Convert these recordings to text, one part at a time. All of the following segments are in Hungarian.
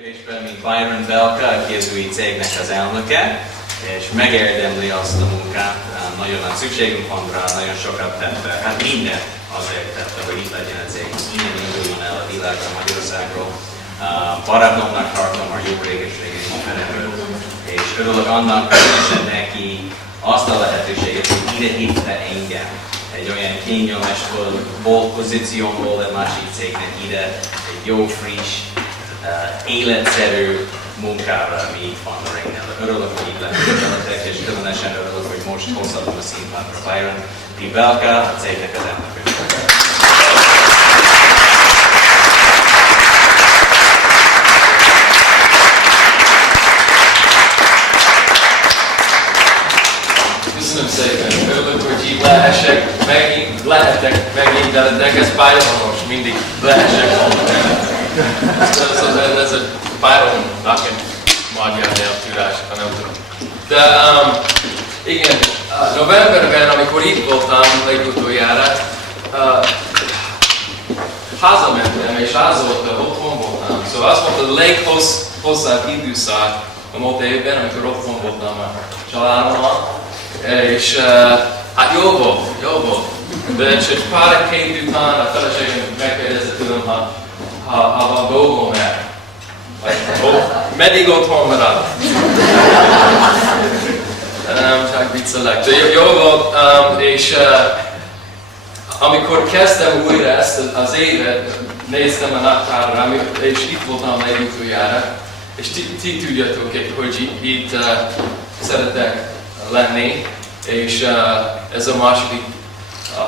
Kevésbé, mint Byron Belka, aki az új cégnek az elnöke, és megérdemli azt a munkát, nagyon nagy szükségünk van rá, nagyon sokat tette, hát mindent azért tette, hogy itt legyen a cég, innen induljon el a világra, Magyarországról. Barátomnak tartom a jó réges-régi munkaerőt, és örülök annak, hogy neki azt a lehetőséget, hogy ide hívta engem, egy olyan kényelmes pozícióból egy másik cégnek ide, egy jó, friss, életszerű munkára, ami itt van a ringnél. Örülök, hogy itt lehetünk veletek, és különösen örülök, hogy most hozhatom a színpadra Byron Belka, a cégnek az elnöke. Köszönöm szépen, örülök, hogy itt lehetek megint veletek, ez Byronos, mindig lehessek volna. Ez a Byronnak egy magyar nyelvtűrás, ha nem tudom. De igen, novemberben, amikor itt voltam legutoljára, hazamentem és azóta otthon voltam. Szóval azt mondta, a leghosszabb időszak a múlt évben, amikor otthon voltam a családommal. És hát jó volt. De csak pár hét után a feleségem megkérdezte tőlem, ha van dolgom-e. Meddig otthon marad? Nem, csak viccelek. De jó volt, és amikor kezdtem újra ezt az évet, néztem a naptárra, és itt voltam legutoljára, és ti tudjátok, hogy itt szeretek lenni, és ez a második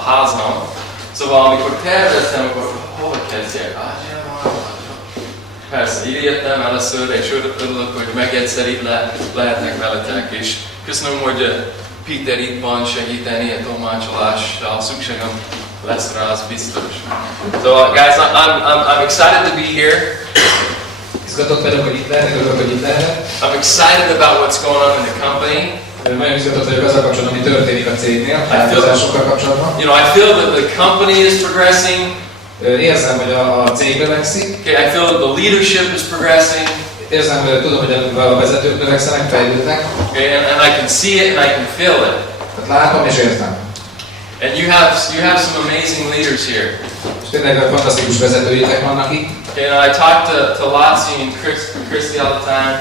házam. Szóval amikor terveztem, akkor hol kezdjek? Persze, így jöttem először, és örülök, hogy meg egyszer itt lehetnek veletek, és köszönöm, hogy Péter itt van segíteni a tolmácsolással, szükségem lesz rá, az biztos. So guys, I'm excited to be here. Izgatott vagyok, hogy itt lehetek, örülök, hogy itt lehetek. I'm excited about what's going on in the company. Nagyon izgatott vagyok azzal kapcsolatban, ami történik a cégnél, változásokkal kapcsolatban. You know, I feel that the company is progressing. Érzem, hogy a cég növekszik. Okay, I feel that the leadership is progressing. Érzem, tudom, hogy a vezetők növekszenek, fejlődnek. Okay, and I can see it and I can feel it. Tehát látom és érzem. And you have some amazing leaders here. És tényleg fantasztikus vezetőitek vannak itt. Okay, and I talk to Laci and Christy all the time.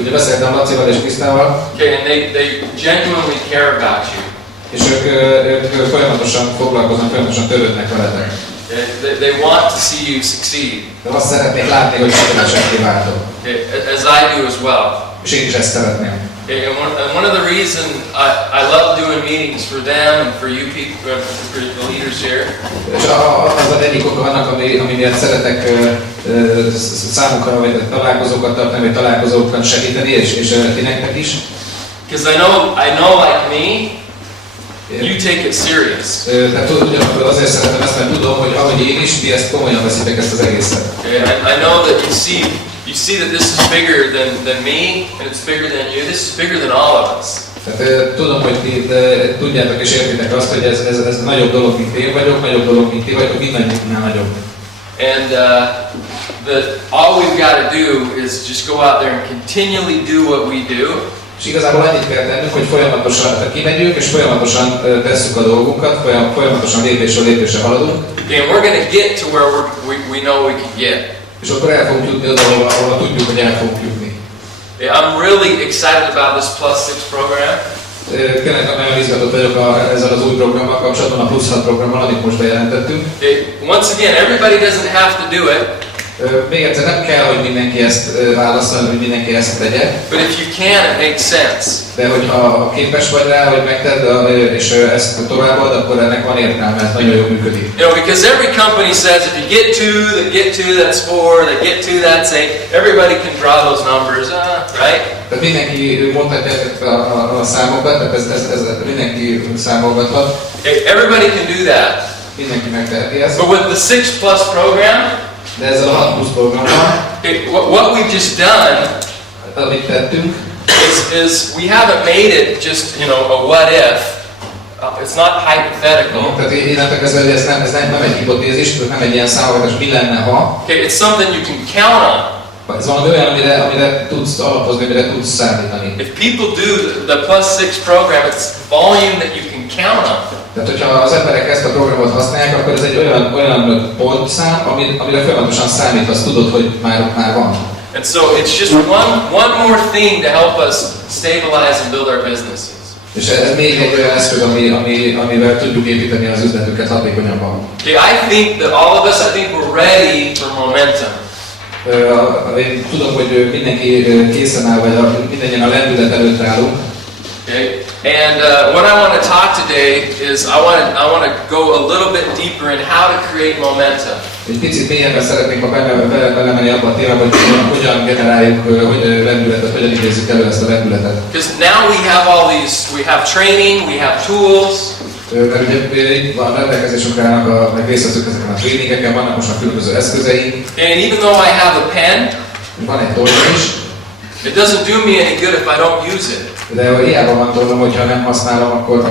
Ugye beszéltem Lacival és Krisztával. Okay, and they genuinely care about you. És ők folyamatosan foglalkoznak, folyamatosan törődnek veletek. They want to see you succeed. De azt szeretnék látni, hogy sikeresekké váltok. Okay, as I do as well. És én is ezt szeretném. Okay, and one of the reasons I love doing meetings for them and for you people, for the leaders here. És az egyik oka annak, ami miatt szeretek számukra vagy találkozókat tartani, vagy találkozókat segíteni, és ti nektek is. Because I know like me, you take it serious. Tehát ugyanakkor azért szeretem ezt, mert tudom, hogy ahogy én is, ti ezt komolyan veszitek ezt az egészet. Okay, I know that you see that this is bigger than me, and it's bigger than you. This is bigger than all of us. Tehát tudom, hogy ti tudjátok és értitek azt, hogy ez nagyobb dolog, mint én vagyok, nagyobb dolog, mint ti vagyok, mindannyiunknál nagyobb. And all we've got to do is just go out there and continually do what we do. És igazából annyit kell tennünk, hogy folyamatosan kimegyünk, és folyamatosan tesszük a dolgunkat, folyamatosan lépésről lépésre haladunk. And we're going to get to where we know we can get. És akkor el fogunk jutni oda, ahol tudjuk, hogy el fogunk jutni. I'm really excited about this Plus 6 program. Tényleg nagyon izgatott vagyok ezzel az új programmal kapcsolatban, a Plusz 6 programmal, amit most bejelentettünk. Once again, everybody doesn't have to do it. Még egyszer nem kell, hogy mindenki ezt válasszon, hogy mindenki ezt tegye. But if you can, it makes sense. De hogyha képes vagy rá, hogy megtedd, és ezt továbbad, akkor ennek van értelme, ez nagyon jól működik. You know, because every company says if you get two, that's 4, they get 2, that's 8. Everybody can draw those numbers, right? Tehát mindenki mondhatja a számokat, tehát ez mindenki számolgathat. Everybody can do that. Mindenki megteheti ezt. But with the 6 Plus program, de ezzel a 6 plusz programmal, what we've just done, amit tettünk, is we haven't made it just, you know, a what if. It's not hypothetical. Tehát innentől kezdve, hogy ez nem egy hipotézis, nem egy ilyen számolgatás, mi lenne ha. Okay, it's something you can count on. Ez valami olyan, amire tudsz alapozni, amire tudsz számítani. If people do the +6 program, it's volume that you can count on. Tehát, hogyha az emberek ezt a programot használják, akkor ez egy olyan pontszám, amire folyamatosan számítasz, tudod, hogy már van. And so it's just one more thing to help us stabilize and build our businesses. És ez még egy olyan eszköz, amivel tudjuk építeni az üzletünket hatékonyabban. Okay, I think that all of us, we're ready for momentum. Én tudom, hogy mindenki készen áll, vagy mindennyien a lendület előtt állunk. Okay, and what I want to talk today is I want to go a little bit deeper in how to create momentum. Egy picit mélyebben szeretnék ma belemenni abba a témába, hogy hogyan generáljuk, hogy lendületet, hogyan idézzük elő ezt a lendületet. Because now we have all these, we have training, we have tools. Mert ugye itt van rendelkezésünkre állnak, meg részt veszünk ezeken a tréningeken, vannak most már különböző eszközeink. And even though I have a pen, van egy tollom is. It doesn't do me any good if I don't use it. De hiába van tollom, hogyha nem használom, akkor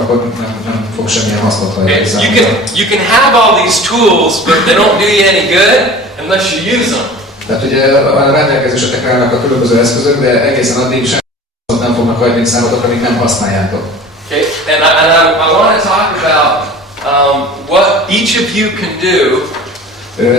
nem fog semmilyen hasznot hajtani számomra. You can have all these tools, but they don't do you any good unless you use them. Tehát ugye a rendelkezésetekre állnak a különböző eszközök, de egészen addig sem nem fognak hajtani számotokra, amíg nem használjátok. Okay, and I want to talk about what each of you can do.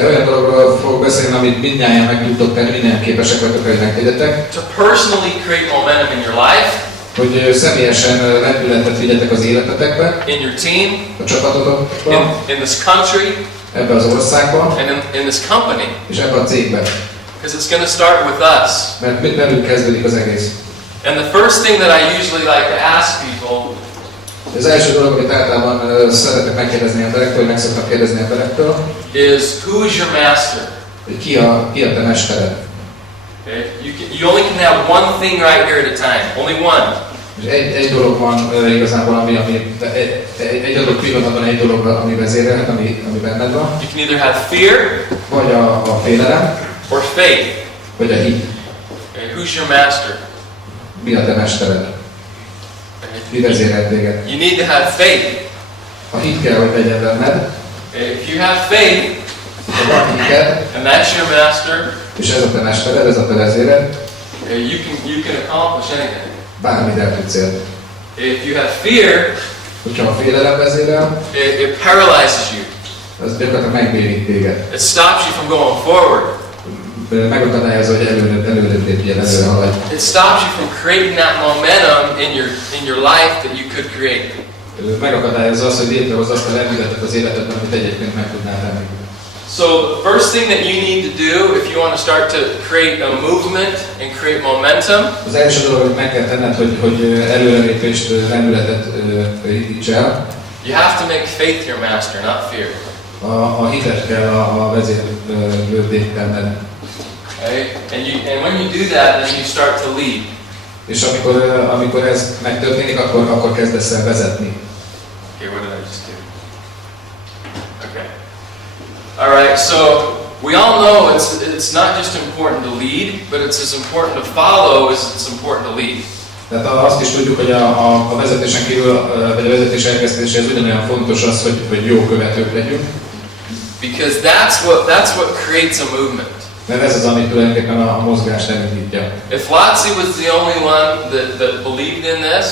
Olyan dologról fogok beszélni, amit mindnyájan meg tudtok tenni, mindnyájan képesek vagytok, hogy megtegyetek. To personally create momentum in your life. Hogy személyesen lendületet vigyetek az életetekbe. In your team. A csapatotokban. In this country. Ebbe az országban. And in this company. És ebbe a cégben. Because it's going to start with us. Mert velünk kezdődik az egész. And the first thing that I usually like to ask people. Az első dolog, amit általában szeretek megkérdezni emberektől, vagy meg szoktam kérdezni emberektől, is who is your master? Ki a te mestered? Okay. You only can have one thing right here at a time. Only one. És egy dolog van igazából, egy adott pillanatban egy dolog, ami vezérelhet, ami benned van. You can either have fear, vagy a félelem, or faith. vagy a hit. Okay. Who's your master? Mi a te mestered? Mi vezérel téged? You need to have faith. A hit kell, hogy legyen benned. If you have faith, and that's your master, és ez a te mestered, ez a te vezéred, you can accomplish anything. Bármit el tudsz érni. If you have fear, hogyha a félelem vezérel, it paralyzes you. Az gyakorlatilag megbénít téged. It stops you from going forward. Megakadályozza, hogy előre lépjél, előre haladj. It stops you from creating that momentum in your life that you could create. Megakadályozza azt, hogy létrehozz azt a lendületet az életedben, amit egyébként meg tudnál tenni. So the first thing that you need to do if you want to start to create a movement and create momentum. Az első dolog, amit meg kell tenned, hogy előrelépést, lendületet indíts el. You have to make faith your master, not fear. A hitet kell a vezérlőddé tenned. Okay? And when you do that, then you start to lead. És amikor ez megtörténik, akkor kezdesz el vezetni. Okay, what did I just do? Okay. All right. So we all know it's not just important to lead, but it's as important to follow as it's important to lead. Tehát azt is tudjuk, hogy a vezetésen kívül, vagy a vezetés elkezdéséhez ugyanolyan fontos az, hogy jó követők legyünk. Because that's what creates a movement. Mert ez az, ami tulajdonképpen a mozgást elindítja. If Laci was the only one that believed in this,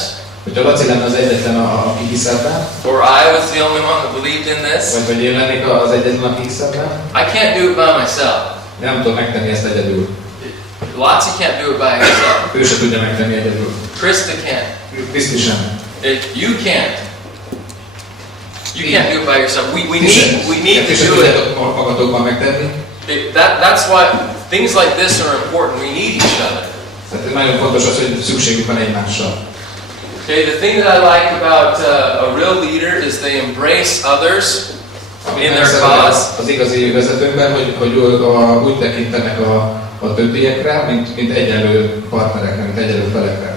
hogyha Laci lenne az egyetlen, aki hisz ebben, or I was the only one that believed in this, vagy én lennék az egyetlen, aki hisz ebben, I can't do it by myself. Nem tudom megtenni ezt egyedül. Laci can't do it by himself. Ő se tudja megtenni egyedül. Krista can't. Kriszti sem. You can't. You can't do it by yourself. We need to do it. Magatokban megtenni. That's why things like this are important. We need each other. Tehát nagyon fontos az, hogy szükségünk van egymásra. Okay, the thing that I like about a real leader is they embrace others in their cause. Az igazi vezetőkben, hogy úgy tekintenek a többiekre, mint egyenlő partnerekre, mint egyenlő felekre.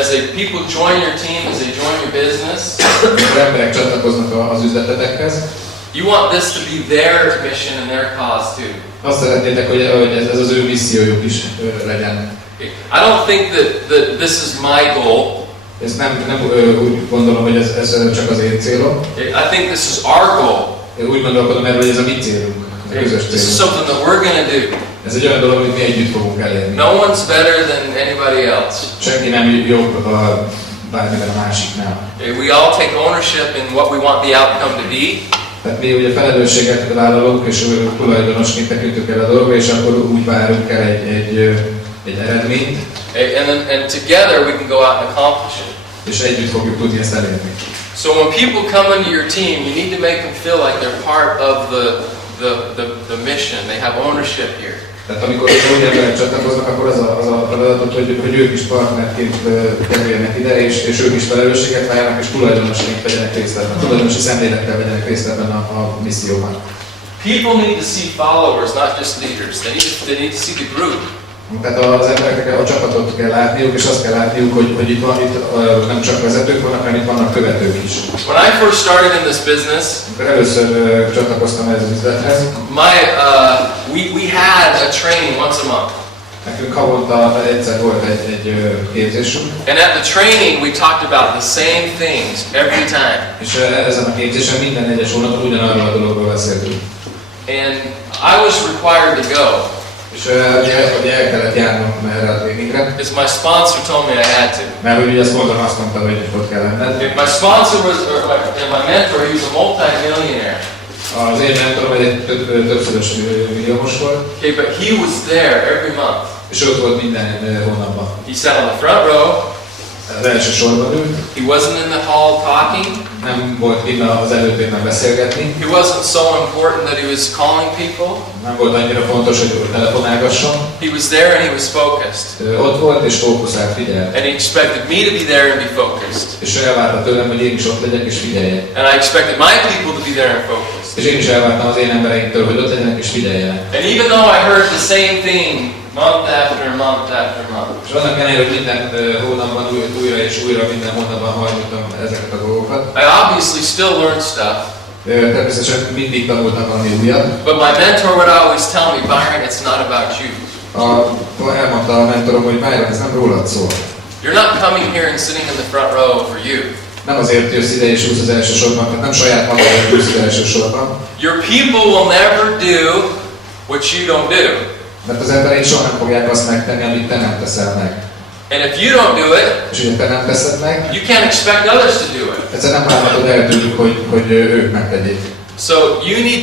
As people join your team, as they join your business, amikor emberek csatlakoznak az üzletetekhez, you want this to be their mission and their cause too. Azt szeretnétek, hogy ez az ő missziójuk is legyen. I don't think that this is my goal. Ez nem úgy gondolom, hogy ez csak az én célom. I think this is our goal. Én úgy gondolkodom erről, hogy ez a mi célunk, a közös This is célunk. something that we're going to do. Ez egy olyan dolog, amit mi együtt fogunk elérni. No one's better than anybody else. Senki nem jobb bármiben a másiknál. We all take ownership in what we want the outcome to be. Tehát mi ugye felelősséget vállalunk, és tulajdonosként tekintünk el a dolgokra, és akkor úgy várunk el egy eredményt. And together we can go out and accomplish it. És együtt fogjuk tudni ezt elérni. So when people come into your team, you need to make them feel like they're part of the mission. They have ownership here. Tehát amikor úgy emberek csatlakoznak, akkor az a feladatot, hogy ők is partnerként kerüljenek ide, és ők is felelősséget vállalnak, és tulajdonosként vegyenek részt ebben, tulajdonosi szemlélettel vegyenek részt ebben a misszióban. People need to see followers, not just leaders. They need to see the group. Tehát az embereknek a csapatot kell látniuk, és azt kell látniuk, hogy itt nem csak vezetők vannak, hanem itt vannak követők is. When I first started in this business, először csatlakoztam ehhez az üzlethez. We had a training once a month. Nekünk havonta egyszer volt egy képzésünk. And at the training we talked about the same things every time. És ezen a képzésen minden egyes hónapban ugyanarról a dologról beszéltünk. And I was required to go. És ugye el kellett járnom erre a tréningre. Because my sponsor told me I had to. Mert ugye a szponzor azt mondta, hogy ott kell lenned. My sponsor was, my mentor, he was a multi-millionaire. Az én mentorom egy többszörös milliómos volt. Okay, but he was there every month. És ott volt minden hónapban. He sat on the front row. Az első sorban ült. He wasn't in the hall talking. Nem volt kint az előtérben beszélgetni. He wasn't so important that he was calling people. Nem volt annyira fontos, hogy telefonálgasson. He was there and he was focused. Ott volt és fókuszált, figyelt. And he expected me to be there and be focused. És elvárta tőlem, hogy én is ott legyek és figyeljek. And I expected my people to be there and focused. És én is elvártam az én embereinktől, hogy ott legyenek és figyeljenek. And even though I heard the same thing month after month after month. És annak ellenére, hogy minden hónapban újra és újra minden hónapban hallottam ezeket a dolgokat. I obviously still learned stuff. Természetesen mindig tanultam valami újat. But my mentor would always tell me, Byron, it's not about you. Elmondta a mentorom, hogy Byron, ez nem rólad szól. You're not coming here and sitting in the front row for you. Nem azért jössz ide és ülsz az első sorban, tehát nem saját magadért ülsz az első sorban. Your people will never do what you don't do. Mert az embereid soha nem fogják azt megtenni, amit te nem teszel meg. And if you don't do it, és ugye te nem teszed meg, you can't expect others to do it. egyszer nem várhatod el tőlük, hogy ők megtegyék. So you need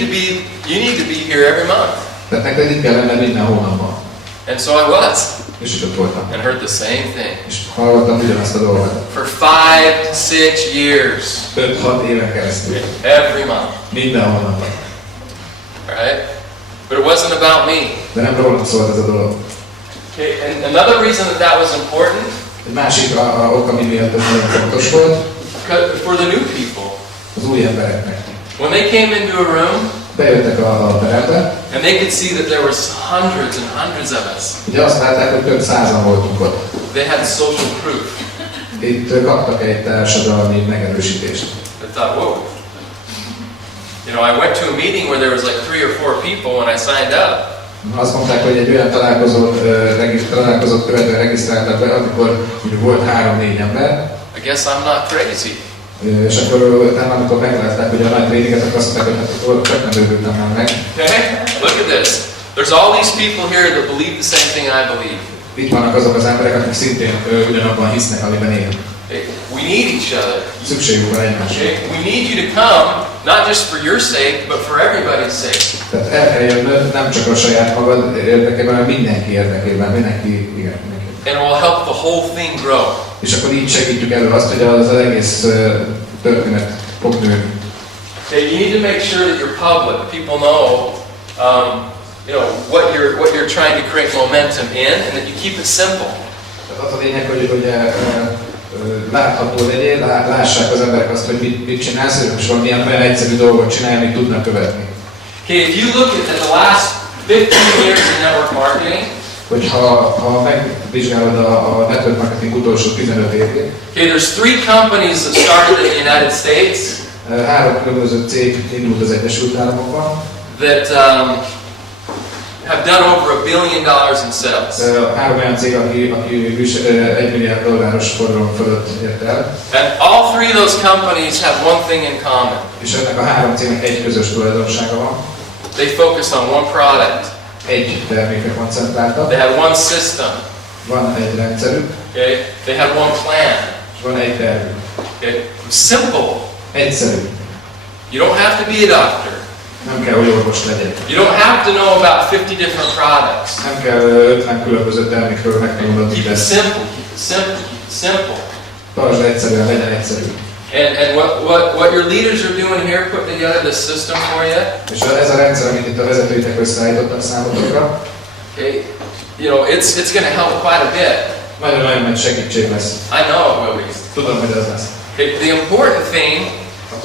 to be here every month. Tehát neked itt kell lenned minden hónapban. And so I was. És itt ott voltam. And heard the same thing. És hallgattam ugyanazt a dolgot. For 5-6 years. 5-6 éven keresztül. Every month. Minden hónapban. Right? But it wasn't about me. De nem rólam szólt ez a dolog. Okay, and another reason that was important. Egy másik ok, ami miatt ez nagyon fontos volt. For the new people. Az új embereknek. When they came into a room. Bejöttek a terembe. And they could see that there was hundreds and hundreds of us. Ugye azt látták, hogy több százan voltunk ott. They had social proof. Itt kaptak egy társadalmi megerősítést. I thought, whoa. You know, I went to a meeting where there was like 3 or 4 people when I signed up. Azt mondták, hogy egy olyan találkozót követően regisztráltak be, amikor volt 3-4 ember. I guess I'm not crazy. És akkor utána, amikor meglátták, hogy a nagy tréninget, akkor azt mondták, hogy akkor csak nem őrültem már meg. Okay? Look at this. There's all these people here that believe the same thing I believe. Itt vannak azok az emberek, akik szintén ugyanabban hisznek, amiben én. We need each other. Szükségünk van egymásra. We need you to come, not just for your sake, but for everybody's sake. Tehát el kell jönnöd nem csak a saját magad érdekében, hanem mindenki érdekében, mindenki. And it will help the whole thing grow. És akkor így segítjük elő azt, hogy az egész történet fog nőni. Okay, you need to make sure that you're public. People know, you know, what you're trying to create momentum in, and that you keep it simple. Tehát az a lényeg, hogy látható legyél, lássák az emberek azt, hogy mit csinálsz, és valamilyen olyan egyszerű dolgot csinálni, amit tudnak követni. Okay, if you look at the last 15 years in network marketing, ha megvizsgálod a network marketing utolsó 15 évét. Okay, there's 3 companies that started in the United States. 3 különböző cég indult az Egyesült Államokban. That have done over $1 billion in sales. 3 olyan cég, aki $1 milliárd forgalom fölött ért el. And all 3 of those companies have one thing in common. És ennek a 3 cégnek egy közös tulajdonsága van. They focused on one product. egy termékre koncentráltak. They had one system. Van egy rendszerük, Okay? They had one plan. és van egy tervük. Okay? It was simple. Egyszerű. You don't have to be a doctor. Nem kell, hogy orvos legyen. You don't have to know about 50 different products. Nem kell 50 különböző termékről megtanulnod Keep it mindezt. simple. Keep it simple. Keep it simple. Tartsd egyszerűen, legyen egyszerű. And what your leaders are doing here, putting together this system for you. És ez a rendszer, amit itt a vezetőitek összeállítottak számotokra, Okay? You know, it's going to help quite a bit. nagyon-nagyon nagy segítség lesz. I know it will be. Tudom, hogy ez lesz. Okay? The important thing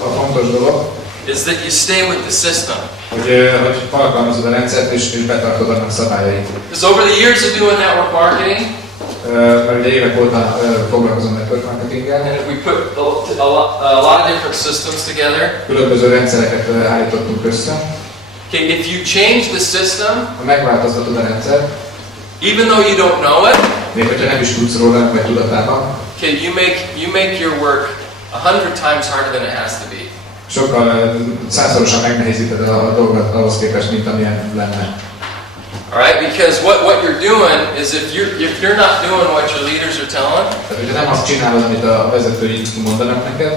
A fontos dolog, is that you stay with the system. hogy alkalmazod a rendszert és betartod annak szabályait. Because over the years of doing network marketing, Mert ugye évek óta foglalkozom network marketinggel, and we put a lot of different systems together. különböző rendszereket állítottunk össze. Okay, if you change the system, Ha megváltoztatod a rendszert, even though you don't know it, még hogyha nem is tudsz róla, vagy tudatában, okay, you make your work 100 times harder than it has to be. sokkal százszorosan megnehézíted a dolgot ahhoz képest, mint amilyen lenne. All right, because what you're doing is if you're not doing what your leaders are telling, Tehát, hogyha nem azt csinálod, amit a vezetőid mondanak neked,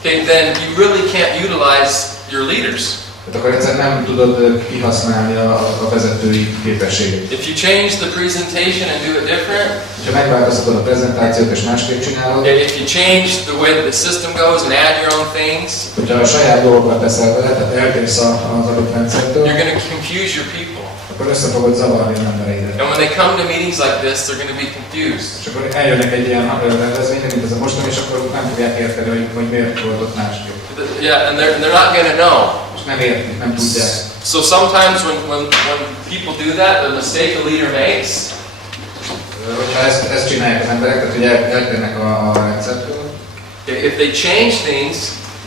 okay, then you really can't utilize your leaders. tehát akkor egyszerűen nem tudod kihasználni a vezetői képességét. If you change the presentation and do it different, Ha megváltoztatod a prezentációt és másképp csinálod, okay, if you change the way that the system goes and add your own things, hogyha a saját dolgokat teszel vele, tehát eltérsz az adott rendszertől, you're going to confuse your people. akkor össze fogod zavarni az embereidet. And when they come to meetings like this, they're going to be confused. És akkor eljönnek egy ilyen rendezvényre, mint ez a mostani, és akkor nem fogják érteni, hogy miért volt ott másképp. Yeah, and they're not going to know. És nem értik, nem tudják. So sometimes when people do that, the mistake the leader makes, Hogyha ezt csinálják az emberek, tehát hogy eltérnek a rendszertől, if they change things,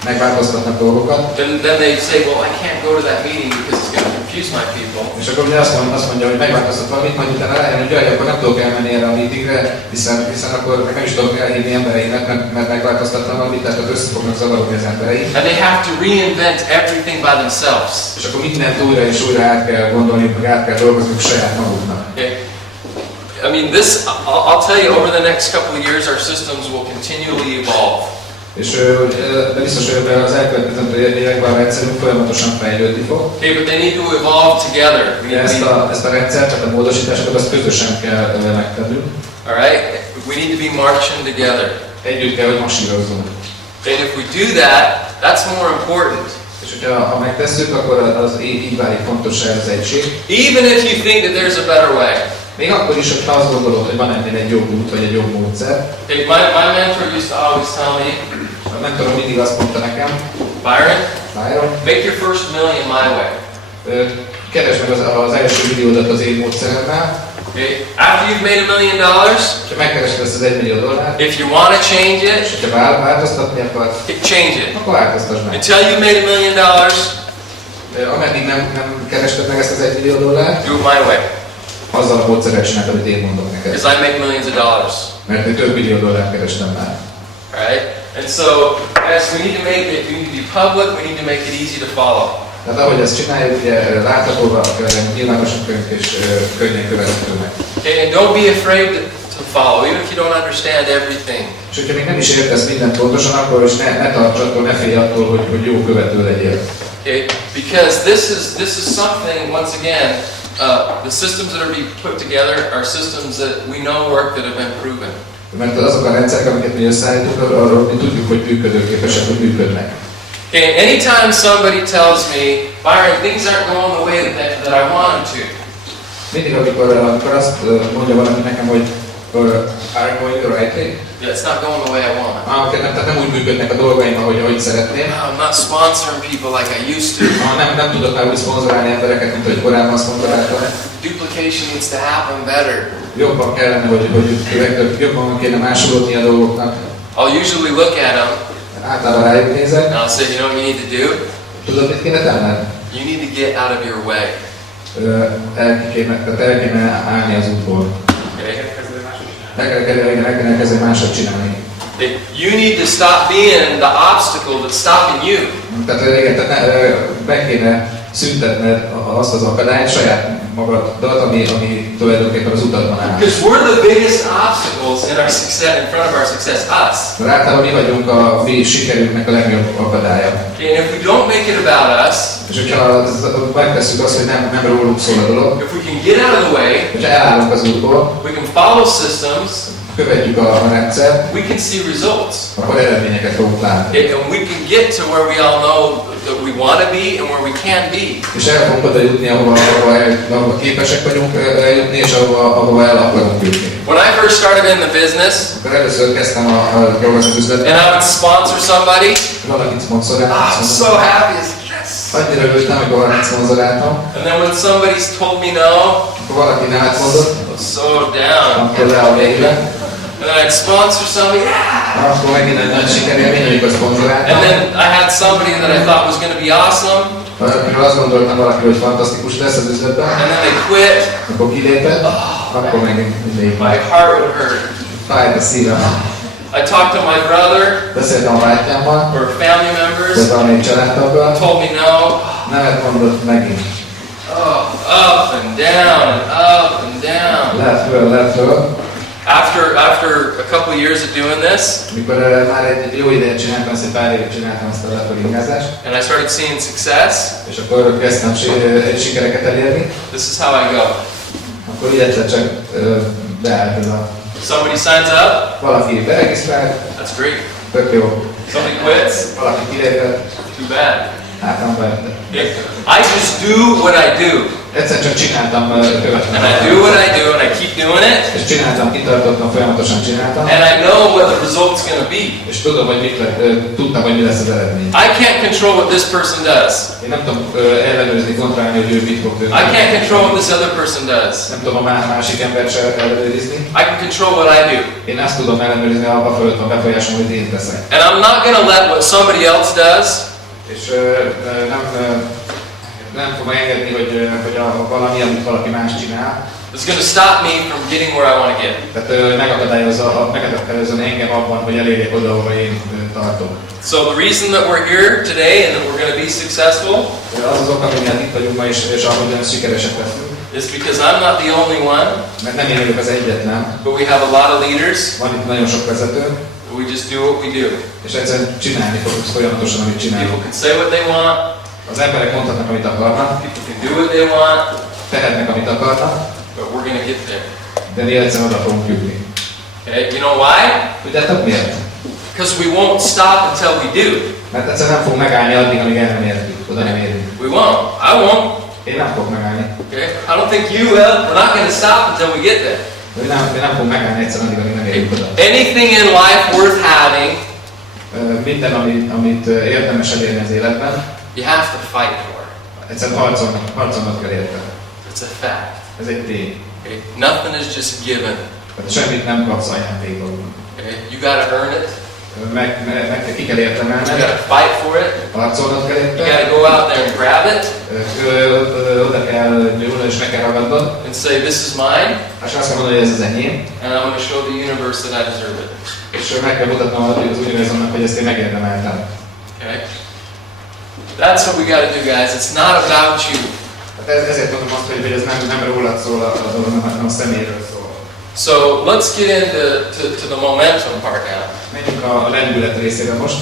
megváltoztatnak dolgokat, then they say, well, I can't go to that meeting because it's going to confuse my people. és akkor ugye azt mondja, hogy megváltoztat valamit, majd utána rájön, hogy jaj, akkor nem tudok elmenni erre a meetingre, hiszen akkor meg nem is tudok elhívni embereimet, mert megváltoztattam valamit, tehát ott össze fognak zavarodni az embereim. And they have to reinvent everything by themselves. És akkor mindent újra és újra át kell gondolni, meg át kell dolgozni saját maguknak. Okay? I mean, I'll tell you, over the next couple of years, our systems will continually evolve. És de biztos, hogy az elkövetkezendő években a rendszerünk folyamatosan fejlődni fog. Okay, but they need to evolve together. Ezt a rendszert, tehát a módosításokat, azt közösen kell megtennünk. All right? We need to be marching together. Együtt kell, hogy masírozzunk. And if we do that, that's more important. És hogyha megtesszük, akkor az így válik fontossá az egység. Even if you think that there's a better way. Még akkor is, hogyha azt gondolod, hogy van ennél egy jobb út, vagy egy jobb módszer. Okay, my mentor used to always tell me, A mentorom mindig azt mondta nekem, Byron, Byron, make your first million my way. keresd meg az első milliódat az én módszeremmel. Okay? After you've made $1 million, Ha megkeresed ezt az $1 millió, if you want to change és it, hogyha változtatni akarsz, change it. akkor változtasd meg. Until you've made $1 million, Ameddig nem kerested meg ezt az $1 millió, do it my way. azzal a módszerrel csináltad, hogy én mondom neked. Because I make millions of dollars. Mert én több millió dollárt kerestem már. Right? And so, as we need to make it, we need to be public, we need to make it easy to follow. Tehát ahogy ezt csináljuk, ugye láthatóvá, nyilvánosan és könnyen követhetőnek. Okay, and don't be afraid to follow, even if you don't understand everything. És hogyha még nem is értesz mindent pontosan, akkor is ne tarts attól, ne félj attól, hogy jó követő legyél. Okay, because this is something, once again, the systems that are being put together are systems that we know work, that have been proven. Mert azok a rendszerek, amiket mi összeállítunk, arról mi tudjuk, hogy működőképesek, hogy működnek. Okay, anytime somebody tells me, Byron, things aren't going the way that I want them to. Mindig, amikor azt mondja valaki nekem, hogy are going the right way? Yeah, it's not going the way I want. Tehát nem úgy működnek a dolgaim, ahogy szeretném. I'm not sponsoring people like I used to. Nem tudok már úgy szponzorálni embereket, mint hogy korábban szponzoráltam. Duplication needs to happen better. Jobban kellene, hogy jobban kéne másolódni a dolgoknak. I'll usually look at them Általában rájuk nézek. and I'll say, you know what you need to do? Tudod, mit kéne tenned? You need to get out of your way. El kéne állni az útból. Okay? El kéne kezdeni máshogy csinálni. You need to stop being the obstacle that's stopping you. Tehát be kéne szüntetned azt az akadályt saját magadat, ami tulajdonképpen az utatban áll. Because we're the biggest obstacles in our success, in front of our success, us. Mert általában mi vagyunk a mi sikerünknek a legnagyobb akadálya. Okay, and if we don't make it about us, És hogyha megtesszük azt, hogy nem rólunk szól a dolog, if we can get out of the way, hogyha elállunk az útból, we can follow systems, követjük a rendszert, we can see results. akkor eredményeket fogunk látni. And we can get to where we all know that we want to be and where we can be. És el fogunk oda jutni, ahova képesek vagyunk eljutni, és ahova el akarunk jutni. When I first started in the business, Akkor először kezdtem a dolgozni üzletben, and I would sponsor somebody, valakit szponzoráltam. I'm so happy. Yes. Annyira örültem, amikor valakit szponzoráltam, And then when somebody's told me no, akkor valaki nemet mondott, I was so down. akkor le a végre. And then I'd sponsor somebody, Akkor megint egy nagy sikerélmény, amikor szponzoráltam. and then I had somebody that I thought was going to be awesome, Akiről azt gondoltam valaki, hogy fantasztikus lesz az üzletben, and then they quit. akkor kilépett, akkor megint My heart would hurt. fájt a szívem. I talked to my brother Beszéltem a bátyámmal, or family vagy members, valamelyik családtaggal, told me no. nemet mondott megint. Oh, up and down and up and down. Lehet föl. After a couple years of doing this, Mikor már egy jó ideje csináltam, ezt egy pár évig csináltam ezt a lefelé ingázást, and I started seeing success, és akkor kezdtem sikereket elérni, this is how I go. akkor így egyszer csak beállt ez a... Somebody signs up, Valaki beregisztrált, that's great. tök jó. Somebody quits, Valaki kilépett, too bad. hát nem baj. I just do what I do. Egyszer csak csináltam, követtem. And I do what I do, and I keep doing it, És csináltam, kitartottam, folyamatosan csináltam. and I know what the result's going to be. És tudom, hogy tudtam, hogy mi lesz az eredmény. I can't control what this person does. Én nem tudom ellenőrizni, kontrollálni, hogy ő mit fog tenni. I can't control what this other person does. Nem tudom a másik embert se ellenőrizni. I can control what I do. Én azt tudom ellenőrizni, ha fölött van befolyásom, hogy én teszek. And I'm not going to let what somebody else does És nem fogom engedni, hogy valami, amit valaki más csinál, is going to stop me from getting where I want to get. tehát megakadályozzon engem abban, hogy elérjek oda, ahol én tartok. So the reason that we're here today and that we're going to be successful Az az ok, ami miatt itt vagyunk ma, és ahogyan sikeresek leszünk. is because I'm not the only one, Mert nem én vagyok az egyetlen, but we have a lot of leaders. van itt nagyon sok vezető, We just do what we do. és egyszerűen csinálni fogunk folyamatosan, amit People csinálunk. can say what they want. Az emberek mondhatnak, amit akarnak, People can do what they want, tehetnek, amit akarnak, but we're going to get there. de mi egyszerűen oda fogunk jutni. Okay? You know why? Tudjátok miért? Because we won't stop until we do. Mert egyszerűen nem fog megállni addig, amíg el nem értünk, oda nem érünk. We won't. I won't. Én nem fog megállni. Okay? I don't think you will. We're not going to stop until we get there. Én nem fog megállni egyszerűen addig, amíg nem érünk oda. Anything in life worth having, Minden, amit érdemes elérni az életben, you have to fight for. egyszerűen harcolnod kell érte. It's a fact. Ez egy tény. Okay? Nothing is just given. Tehát semmit nem kapsz ajándékból. Okay? You got to earn it. Ki kell érte You got menni, to fight for it. harcolnod kell You got érte, to go out there and grab it oda kell nyúlni és meg kell ragadnod, and say, "This is mine," és azt kell mondani, hogy ez az enyém, and I'm going to show the universe that I deserve it. és meg kell mutatnom az univerzumnak, hogy ezt én megérdemeltem. Okay? That's what we got to do, guys. It's not about you. Hát ezért mondom azt, hogy ez nem rólad szól a dolog, hanem a személyről szól. So let's get into the momentum part now. Menjünk a lendület részére most.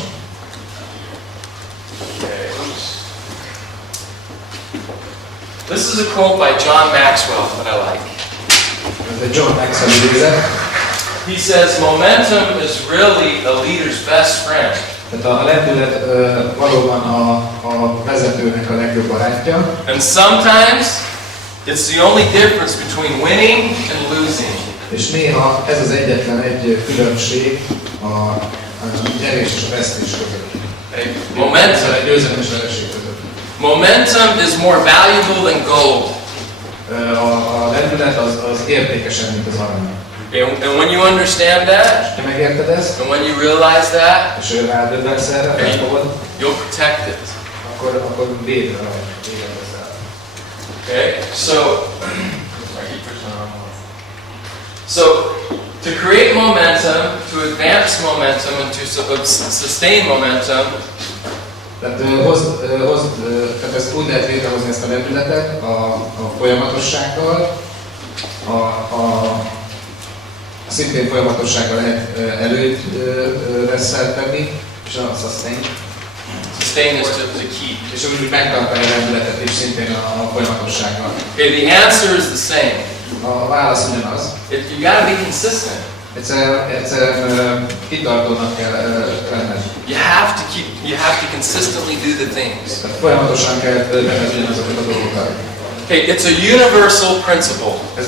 Okay. This is a quote by John Maxwell that I like. Ez egy John Maxwell idézet. He says, "Momentum is really a leader's best friend." Tehát a lendület valóban a vezetőnek a legjobb barátja. And sometimes it's the only difference between winning and losing. És néha ez az egyetlen egy különbség a nyerés és a vesztés között. Okay? Momentum. Egy győzelem és a vereség között. Momentum is more valuable than gold. A lendület az értékesebb, mint az arany. And when you understand that, Ha megérted ezt, and when you realize that, és rádöbbensz erre, felfogod, you'll protect it. akkor védve vagy. Okay? So to create momentum, to advance momentum, and to sustain momentum, Tehát ezt úgy lehet létrehozni ezt a lendületet a folyamatossággal, szintén folyamatossággal lehet előtt tenni, és a sustain. Sustain is to keep. És úgy megtartani a lendületet is szintén a folyamatossággal. Okay, the answer is the same. A válasz ugyanaz. You gotta be consistent. Egyszerűen kitartónak kell lenned. You have to consistently do the things. Tehát folyamatosan kell tenni ugyanazokat a dolgokat. Okay, it's a universal principle. Ez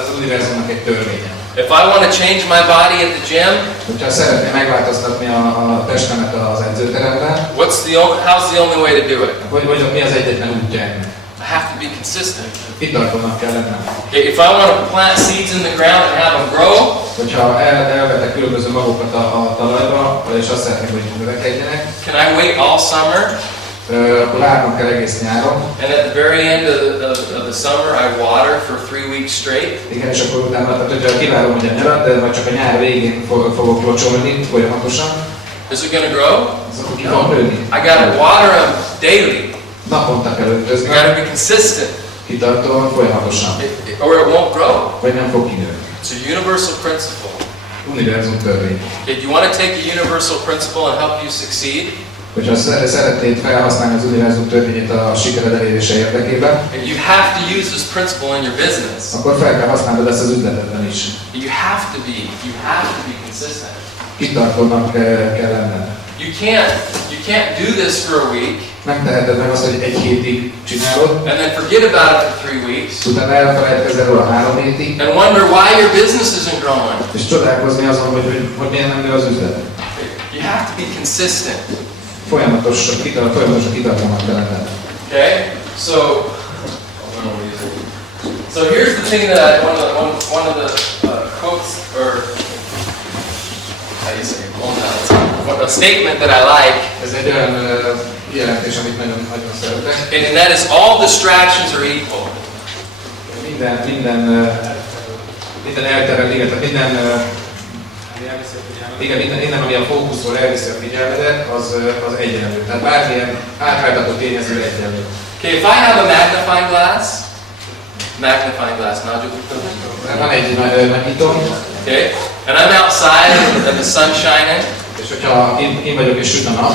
az univerzumnak egy törvénye. If I want to change my body at the gym, hogyha szeretném megváltoztatni a testemet az edzőteremben, how's the only way to do it? Vagy mi az egyetlen útja ennek? I have to be consistent. Kitartónak kell lennem. Okay, if I want to plant seeds in the ground and have them grow, hogyha elvetek különböző magokat a talajba, és azt szeretném, hogy növekedjenek, can I wait all summer? Akkor várnom kell egész nyáron. And at the very end of the summer, I water for 3 weeks straight. Igen, és akkor utána, tehát hogyha kivárom ugye a nyarat, de majd csak a nyár végén fogok locsolni folyamatosan. Is it going to grow? Ez akkor ki fog nőni. I got to water them daily. Naponta kell öntözni. I got to be consistent. Kitartóan, folyamatosan. Or it won't grow. Vagy nem fog kinőni. It's a universal principle. Univerzum törvény. If you want to take a universal principle and help you succeed, hogyha szeretnéd felhasználni az univerzum törvényét a sikered elérése érdekében, you have to use this principle in your business. Akkor fel kell használnod ezt az üzletedben is. You have to be consistent. Kitartónak kell lenned. You can't do this for a week. Nem teheted meg azt, hogy egy hétig csinálod. And then forget about it for 3 weeks. Utána elfelejtkezz erről a 3 hétig. And wonder why your business isn't growing. És csodálkozni azon, hogy miért nem nő az üzlet. You have to be consistent. Folyamatosan kitartónak kell lenned. Okay, so here's the thing that one of the quotes or how do you say a statement that I like. Ez egy olyan jelentés, amit nagyon szeretek. And that is all distractions are equal. Minden elterel, minden, ami a fókuszról elviszi a figyelmedet, az egyenlő. Tehát bármilyen átváltató tényező egyenlő. Okay, if I have a magnifying glass, van egy nagyító. Okay, and I'm outside and the sun's shining. És hogyha én vagyok és süt a nap,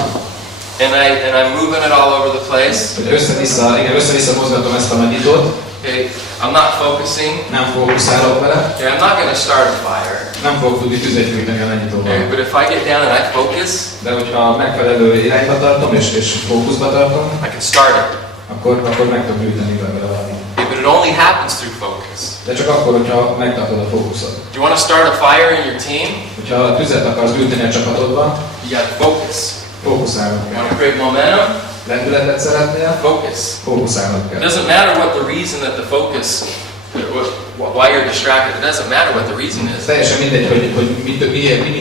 and I'm moving it all over the place. Hogy össze-vissza mozgatom ezt a nagyítót. Okay, I'm not focusing. Nem fókuszálok vele. Okay, I'm not going to start a fire. Nem fogok tudni tüzet gyújtani a nagyítóval. Okay, but if I get down and I focus, de hogyha megfelelő irányba tartom és fókuszba tartom, I can start it. Akkor meg tudom gyújtani vele valamit. Okay, but it only happens through focus. De csak akkor, hogyha megtartod a fókuszot. You want to start a fire in your team? Hogyha tüzet akarsz gyújtani a csapatodban, you got to focus. Fókuszálnod kell. You want to create momentum? Lendületet szeretnél? Focus. Fókuszálnod kell. It doesn't matter what the reason that the focus, why you're distracted. It doesn't matter what the reason is. Teljesen mindegy, hogy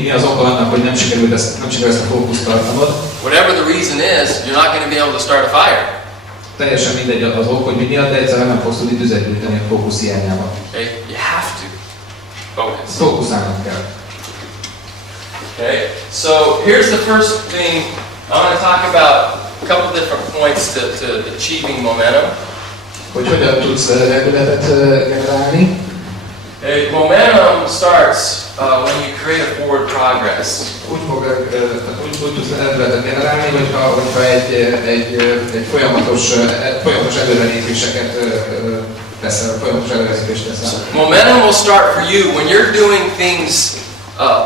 mi az oka annak, hogy nem sikerült ezt a fókuszt tartanod. Whatever the reason is, you're not going to be able to start a fire. Teljesen mindegy az ok, hogy mi miatt, de egyszerűen nem fogsz tudni tüzet gyújtani a fókusz hiányában. Okay? You have to focus. Fókuszálnod kell. Okay, so here's the first thing. I want to talk about a couple different points to achieving momentum. Hogy hogyan tudsz lendületet generálni? Momentum starts when you create a forward progress. Úgy tudsz lendületet generálni, hogyha egy folyamatos előrelépéseket teszel, folyamatos előrelépést teszel. Momentum will start for you when you're doing things,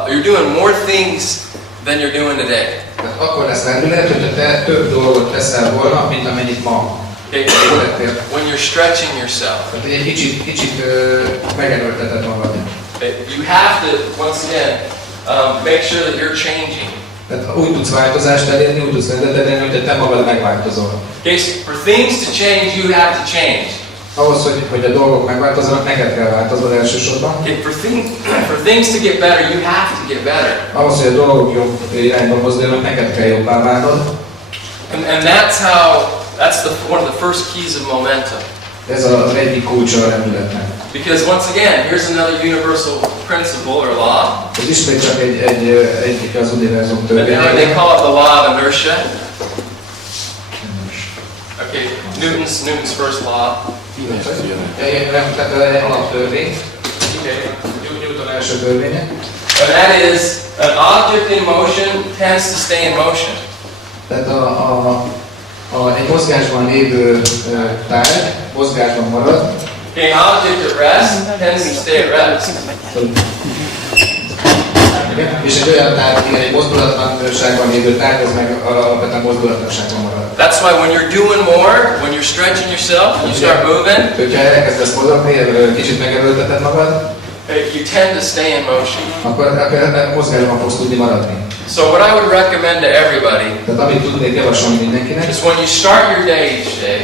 you're doing more things than you're doing today. Tehát akkor lesz lendület, hogyha te több dolgot teszel volna, mint amennyit ma. When you're stretching yourself. Tehát egy kicsit megerőlteted magad. You have to, once again, make sure that you're changing. Tehát úgy tudsz változást elérni, úgy tudsz lendületet elérni, hogy te magad megváltozol. Okay, for things to change, you have to change. Ahhoz, hogy a dolgok megváltozzanak, neked kell változnod elsősorban. Okay, for things to get better, you have to get better. Ahhoz, hogy a dolgok jobb irányba mozduljanak, neked kell jobbá válnod. And that's one of the first keys of momentum. Ez az egyik kulcsa a lendületnek. Because once again, here's another universal principle or law. Ez ismét csak egyik az univerzum törvénye. They call it the law of inertia. Newton's first law. Tehát alaptörvény. Newton első törvénye. And that is, an object in motion tends to stay in motion. Tehát egy mozgásban lévő tárgy mozgásban marad. Okay, an object at rest tends to stay at rest. És egy olyan tárgy, egy mozdulatlanságban lévő tárgy, az meg alapvetően mozdulatlanságban marad. That's why when you're doing more, when you're stretching yourself, and you start moving, hogyha elkezdesz mozogni, kicsit megerőlteted magad, you tend to stay in motion. akkor mozgásban fogsz tudni maradni. So what I would recommend to everybody Tehát amit tudnék javasolni mindenkinek, is when you start your day each day,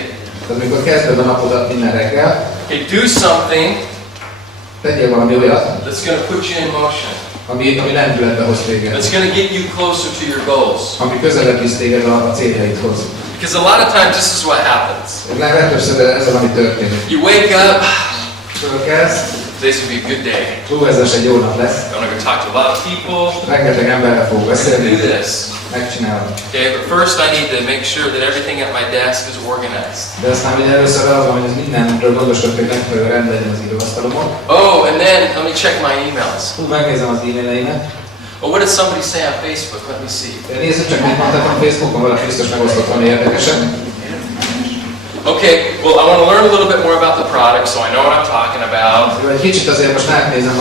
tehát amikor kezded a napodat minden reggel, okay, do something tegyél valami olyat, that's going to put you in motion. ami lendületbe hoz téged. It's going to get you closer to your goals. Ami közelebb visz téged a céljaidhoz. Because a lot of times this is what happens. Legtöbbször ez az, ami történik. You wake up, Fölkelsz, today's going to be a good day. túlvezes egy jó nap lesz, I'm going to go talk to a lot of people. rengeteg emberrel fogok I'm beszélni, going to do this. megcsinálom. Okay, but first I need to make sure that everything at my desk is organized. De aztán ugye először az van, hogy ez mindenről gondoskodok, hogy megfelelő rend legyen az íróasztalomon. Oh, and then let me check my emails. Megnézem az e-maileimet. Oh, what did somebody say on Facebook? Let me see. Nézzük csak, mit mondtak a Facebookon, valaki biztos megosztott valami érdekesen. Okay, well I want to learn a little bit more about the product so I know what I'm talking about. Egy kicsit azért most átnézem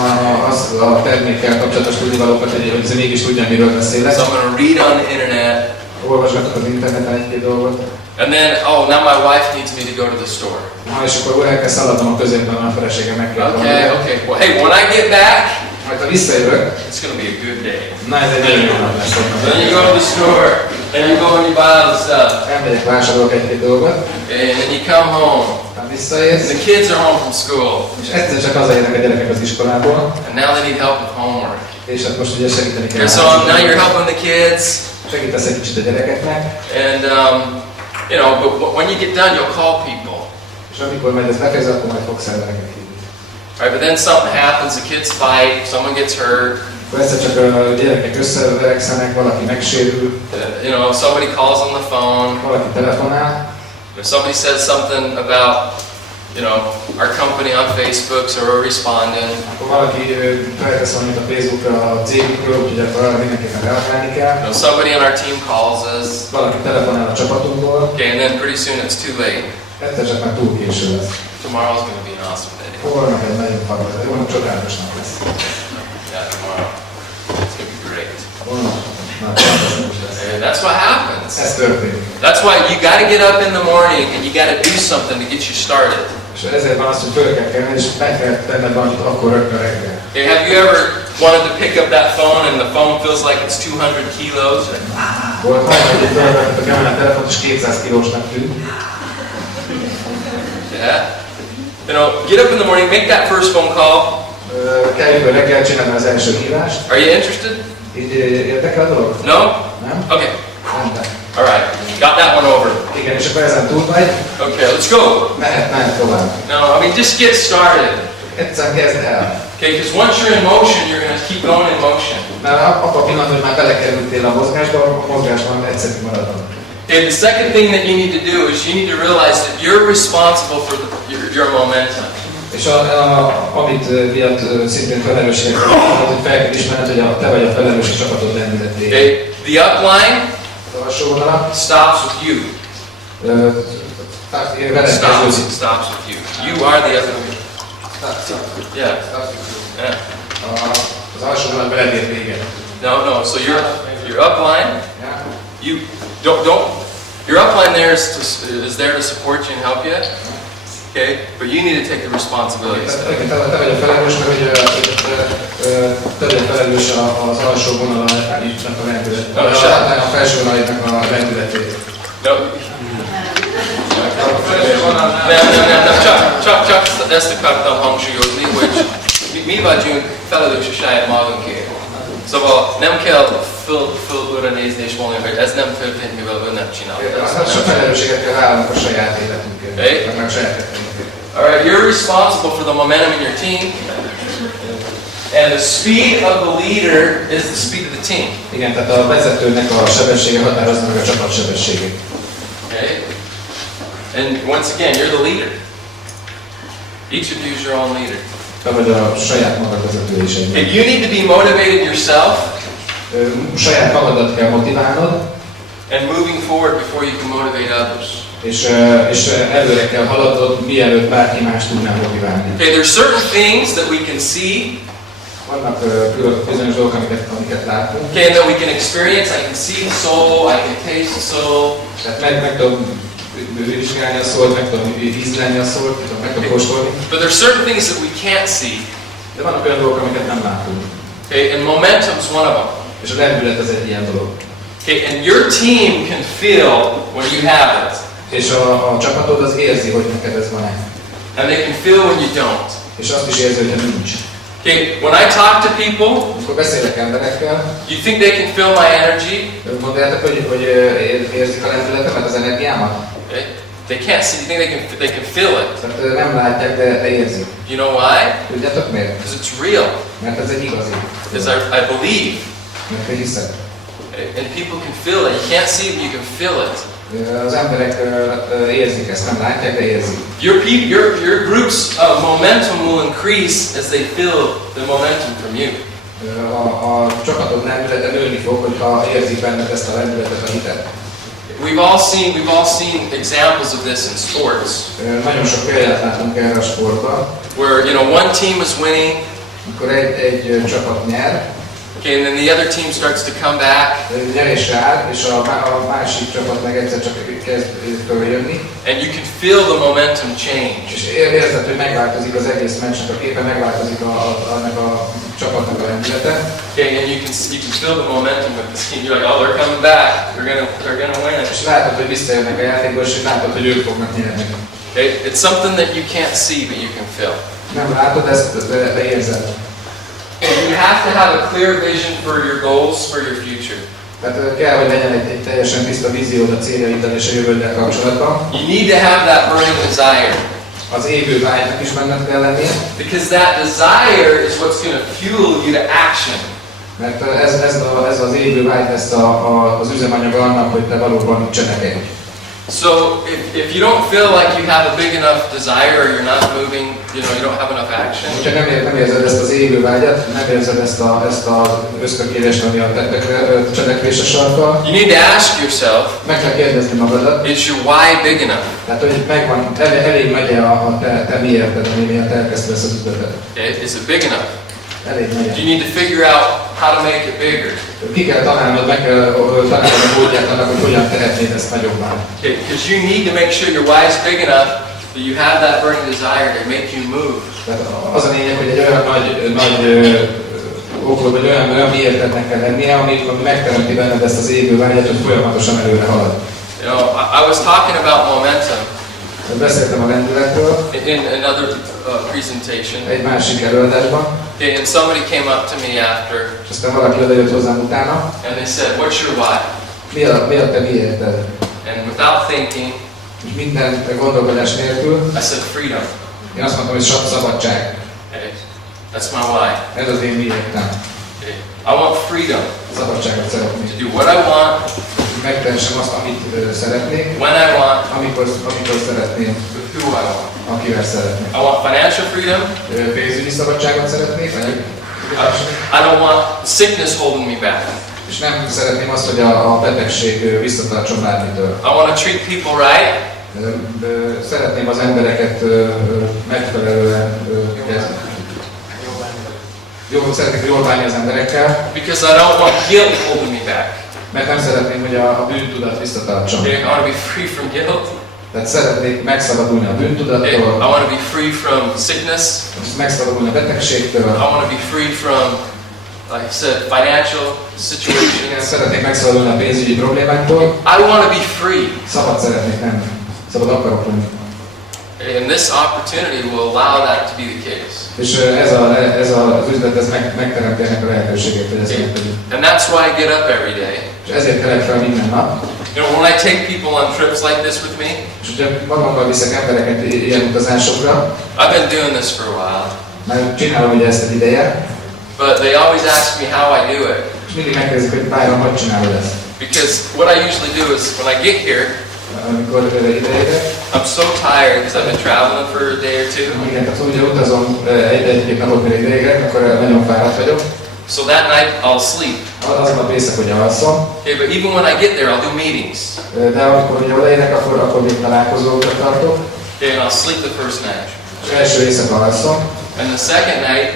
a termékkel kapcsolatos tudnivalókat, hogy mégis tudjam, miről beszélek. So I'm going to read on the internet. Olvasgatok az interneten egy-két dolgot. And then, oh, now my wife needs me to go to the store. És akkor el kell szaladnom a középben, a feleségem meg kell Okay, okay. Well, hey, when I get back, majd ha visszajövök, it's going to be a good day. na ez egy nagyon jó nap lesz. Then you go to the store, and you go and you buy all the stuff. Elmegyek, vásárolok egy-két dolgot. And then you come home. Aztán visszaérsz. The kids are home from school. És egyszer csak hazaérnek a gyerekek az iskolából. And now they need help with homework. És hát most ugye segíteni kell. Okay, so now you're helping the kids. Segítesz egy kicsit a gyerekeknek. And, you know, but when you get done, you'll call people. És amikor majd ez befejez, akkor majd fogsz embereket hívni. Right, but then something happens, the kids fight, someone gets hurt. Akkor egyszer csak a gyerekek összeverekszenek, valaki megsérül. You know, somebody calls on the phone. Valaki telefonál. If somebody says something about, you know, our company on Facebook, so we're responding. Akkor valaki feltesz valamit a Facebookra a cégükről, úgyhogy akkor arra mindenképpen reagálni kell. You know, somebody on our team calls us. Valaki telefonál a csapatunkból. Okay, and then pretty soon it's too late. Egyszer csak már túl késő lesz. Tomorrow's going to be an awesome day. Holnap egy nagyon fantasztikus, holnap csodálatos nap lesz. Yeah, tomorrow. It's going to be great. Holnap már fantasztikus lesz. And that's what happens. Ez történik. That's why you got to get up in the morning and you got to do something to get you started. És ezért van az, hogy föl kell kelni, és meg kell tenned valamit akkor rögtön reggel. Okay, have you ever wanted to pick up that phone and the phone feels like it's 200 kilos? Volt már, hogy fölvettetek el a telefont, és 200 kilósnak tűnt. Yeah. You know, get up in the morning, make that first phone call. Kell jövő reggel csinálni az első hívást. Are you interested? Így érdekel a dolog? No? Nem? Okay. Rendben. All right. Got that one over. Igen, és akkor ezen túl vagy. Okay, let's go. Mehet tovább. No, I mean just get started. Egyszer kezd el. Okay, because once you're in motion, you're going to keep going in motion. Mert abban a pillanatban, hogy már belekerültél a mozgásban egyszerű maradod. Okay, the second thing that you need to do is you need to realize that you're responsible for your momentum. És amit miatt szintén felelősségek hogy fel kell ismerned, hogy te vagy a felelős a csapatod lendületéért. Okay, the upline Az alsó vonalak stops with you. Stops with you. You are the upline. Yeah. Yeah. Az alsó vonal beledér véged. No. So your upline, you don't. Your upline there is there to support you and help you. Okay, but you need to take the responsibility. Te vagy a felelős, mert hogy te vagy a felelős az alsó vonalnak a lendületét. A felső vonalnak a lendületét. No. Csak ezt akartam hangsúlyozni, hogy mi vagyunk felelős a saját magunkért. Szóval nem kell fölülre nézni és mondani, hogy ez nem történt, mivel ő nem csinálta. Sok felelősséget kell vállalnunk a saját életünkért, meg a saját életünkért. Alright, you're responsible for the momentum in your team. And the speed of the leader is the speed of the team. Igen, tehát a vezetőnek a sebessége határozza meg a csapat sebességét. Okay? And once again, you're the leader. Each of you is your own leader. Te vagy a saját magad vezető is egy. And you need to be motivated yourself. Saját magadat kell motiválnod. And moving forward before you can motivate others. És előre kell haladnod, mielőtt bárki más tudná motiválni. Okay, there's certain things that we can see. Vannak bizonyos dolgok, amiket látunk. Okay, and that we can experience. I can see the soul, I can taste the soul. Tehát meg tudom vizsgálni a szót, meg tudom ízlelni a szót, meg tudom kóstolni. But there's certain things that we can't see. De vannak olyan dolgok, amiket nem látunk. Okay, and momentum's one of them. És a lendület az egy ilyen dolog. Okay, and your team can feel when you have it. És a csapatod az érzi, hogy neked ez van-e. And they can feel when you don't. És azt is érzi, hogyha nincs. Okay, when I talk to people, amikor beszélek emberekkel, you think they can feel my energy? Gondoljátok, hogy érzik a lendületemet, az energiámat? Okay. They can't see. You think they can feel it? Tehát nem látják, de érzik. You know why? Tudjátok miért? Because it's real. Mert ez egy igazi. Because I believe. Mert én hiszek. And people can feel it. You can't see it, but you can feel it. Az emberek érzik ezt, nem látják, de érzik. Your group's momentum will increase as they feel the momentum from you. A csapatod lendülete nőni fog, hogyha érzik benned ezt a lendületet, a hitet. We've all seen examples of this in sports. Nagyon sok példát látunk erre a sportban. Where one team is winning. Amikor egy csapat nyer. Okay, and then the other team starts to come back. Nyerésre áll, és a másik csapat meg egyszer csak kezd följönni. And you can feel the momentum change. És érzed, hogy megváltozik az egész meccsnek a képe, megváltozik annak a csapatnak a lendülete. Okay, and you can feel the momentum of this team. You're like, oh, they're coming back. They're gonna win. És látod, hogy visszajönnek a játékba, és látod, hogy ők fognak nyerni. Okay, it's something that you can't see, but you can feel. Nem látod ezt, de érzed. You have to have a clear vision for your goals, for your future. Tehát kell, hogy legyen egy teljesen tiszta víziód a céljaiddal és a jövőddel kapcsolatban. You need to have that burning desire. Az égő vágynak is benned kell lennie. Because that desire is what's going to fuel you to action. Mert ez az égő vágy lesz az üzemanyag annak, hogy te valóban cselekedj. So if you don't feel like you have a big enough desire or you're not moving, you don't have enough action. Hogyha nem érzed ezt az égő vágyat, nem érzed ezt az ösztökérést, ami a cselekvése sarkal. You need to ask yourself, meg kell kérdezni magadat. Is your why big enough? Tehát, hogy megvan, elég nagy a te miérted, ami miatt elkezdted ezt az üzletet. Okay, is it big enough? Elég nagy. You need to figure out how to make it bigger. Ki kell találnod, meg kell találnod a módját annak, hogy hogyan tehetnéd ezt nagyobbá. Okay, because you need to make sure your why is big enough that you have that burning desire to make you move. Tehát az a lényeg, hogy egy olyan nagy okod, vagy olyan miértednek kell lennie, ami megteremti benned ezt az égő vágyat, hogy folyamatosan előre halad. I was talking about momentum. Beszéltem a lendületről. In another presentation. Egy másik előadásban. Okay, and somebody came up to me after. És aztán valaki odajött hozzám utána. And they said, "What's your why?" Mi a te miérted? And without thinking, és minden gondolkodás nélkül. I said freedom. Én azt mondtam, hogy szabadság. Okay, that's my why. Ez az én miértem. Okay. I want freedom. Szabadságot szeretnék. To do what I want. Megtehessem azt, amit szeretnék. When I want. Amikor szeretném. With who I want. Akivel szeretnék. I want financial freedom. Pénzügyi szabadságot szeretnék. I don't want sickness holding me back. És nem szeretném azt, hogy a betegség visszatartson bármitől. I want to treat people right. Szeretném az embereket megfelelően szeretnék jól bánni az emberekkel. Because I don't want guilt holding me back. Mert nem szeretném, hogy a bűntudat visszatartson. I want to be free from guilt. Tehát szeretnék megszabadulni a bűntudattól. I want to be free from sickness. Megszabadulni a betegségtől. I want to be free from, like I said, financial situations. Szeretnék megszabadulni a pénzügyi problémáktól. I want to be free. Szabad szeretnék lenni. Szabad akarok lenni. And this opportunity will allow that to be the case. És ez az üzlet megteremti ennek a lehetőséget, hogy ezt megtegyük. And that's why I get up every day. És ezért kelek fel minden nap. When I take people on trips like this with me, és ugye magammal viszek embereket ilyen utazásokra. I've been doing this for a while. Már csinálom ugye ezt egy ideje. But they always ask me how I do it. És mindig megkérdezik, hogy Byron, hogy csinálod ezt? Because what I usually do is when I get here, amikor ideérek, I'm so tired because I've been traveling for a day or two. Igen, tehát ugye utazom egy-két napot még ideigre, akkor nagyon fáradt vagyok. So that night I'll sleep. Aznap éjszaka ugye alszom. Okay, but even when I get there, I'll do meetings. De amikor ugye odaérek, akkor még találkozókat tartok. Okay, and I'll sleep the first night. És első éjszaka alszom. And the second night,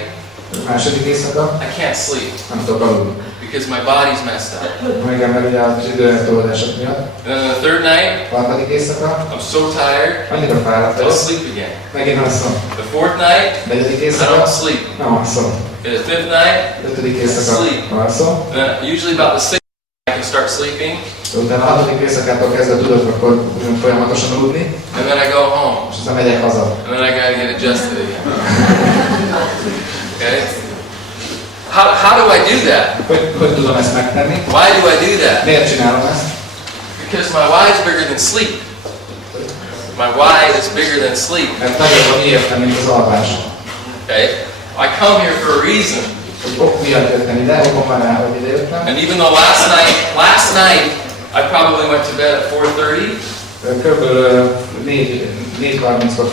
Második éjszaka I can't sleep nem tudok aludni. because my body's messed up. Igen, mert ugye az időeltolódások miatt. And then the third night, Harmadik éjszaka I'm so tired, annyira fáradt I'll vagyok. sleep again. Megint alszom. The fourth night, Negyedik I éjszaka don't sleep. nem alszom. Okay, the fifth night, Ötödik éjszaka Sleep. alszom. usually about the sixth night, I can start sleeping, Utána a hatodik éjszakától kezdve tudok akkor folyamatosan aludni. and then I go home, És aztán megyek haza. and then I gotta get adjusted again. Okay? How do I do that? Hogy tudom ezt megtenni? Why do I do that? Miért csinálom ezt? Because my why is bigger than sleep. My why is bigger than sleep. Mert nagyobb a miértem, mint az alvás. Okay? I come here for a reason. Hogy ok miatt jöttem ide, okom van rá, hogy ide jöttem. And even though last night I probably went to bed at 4:30 Körülbelül 4:30-kor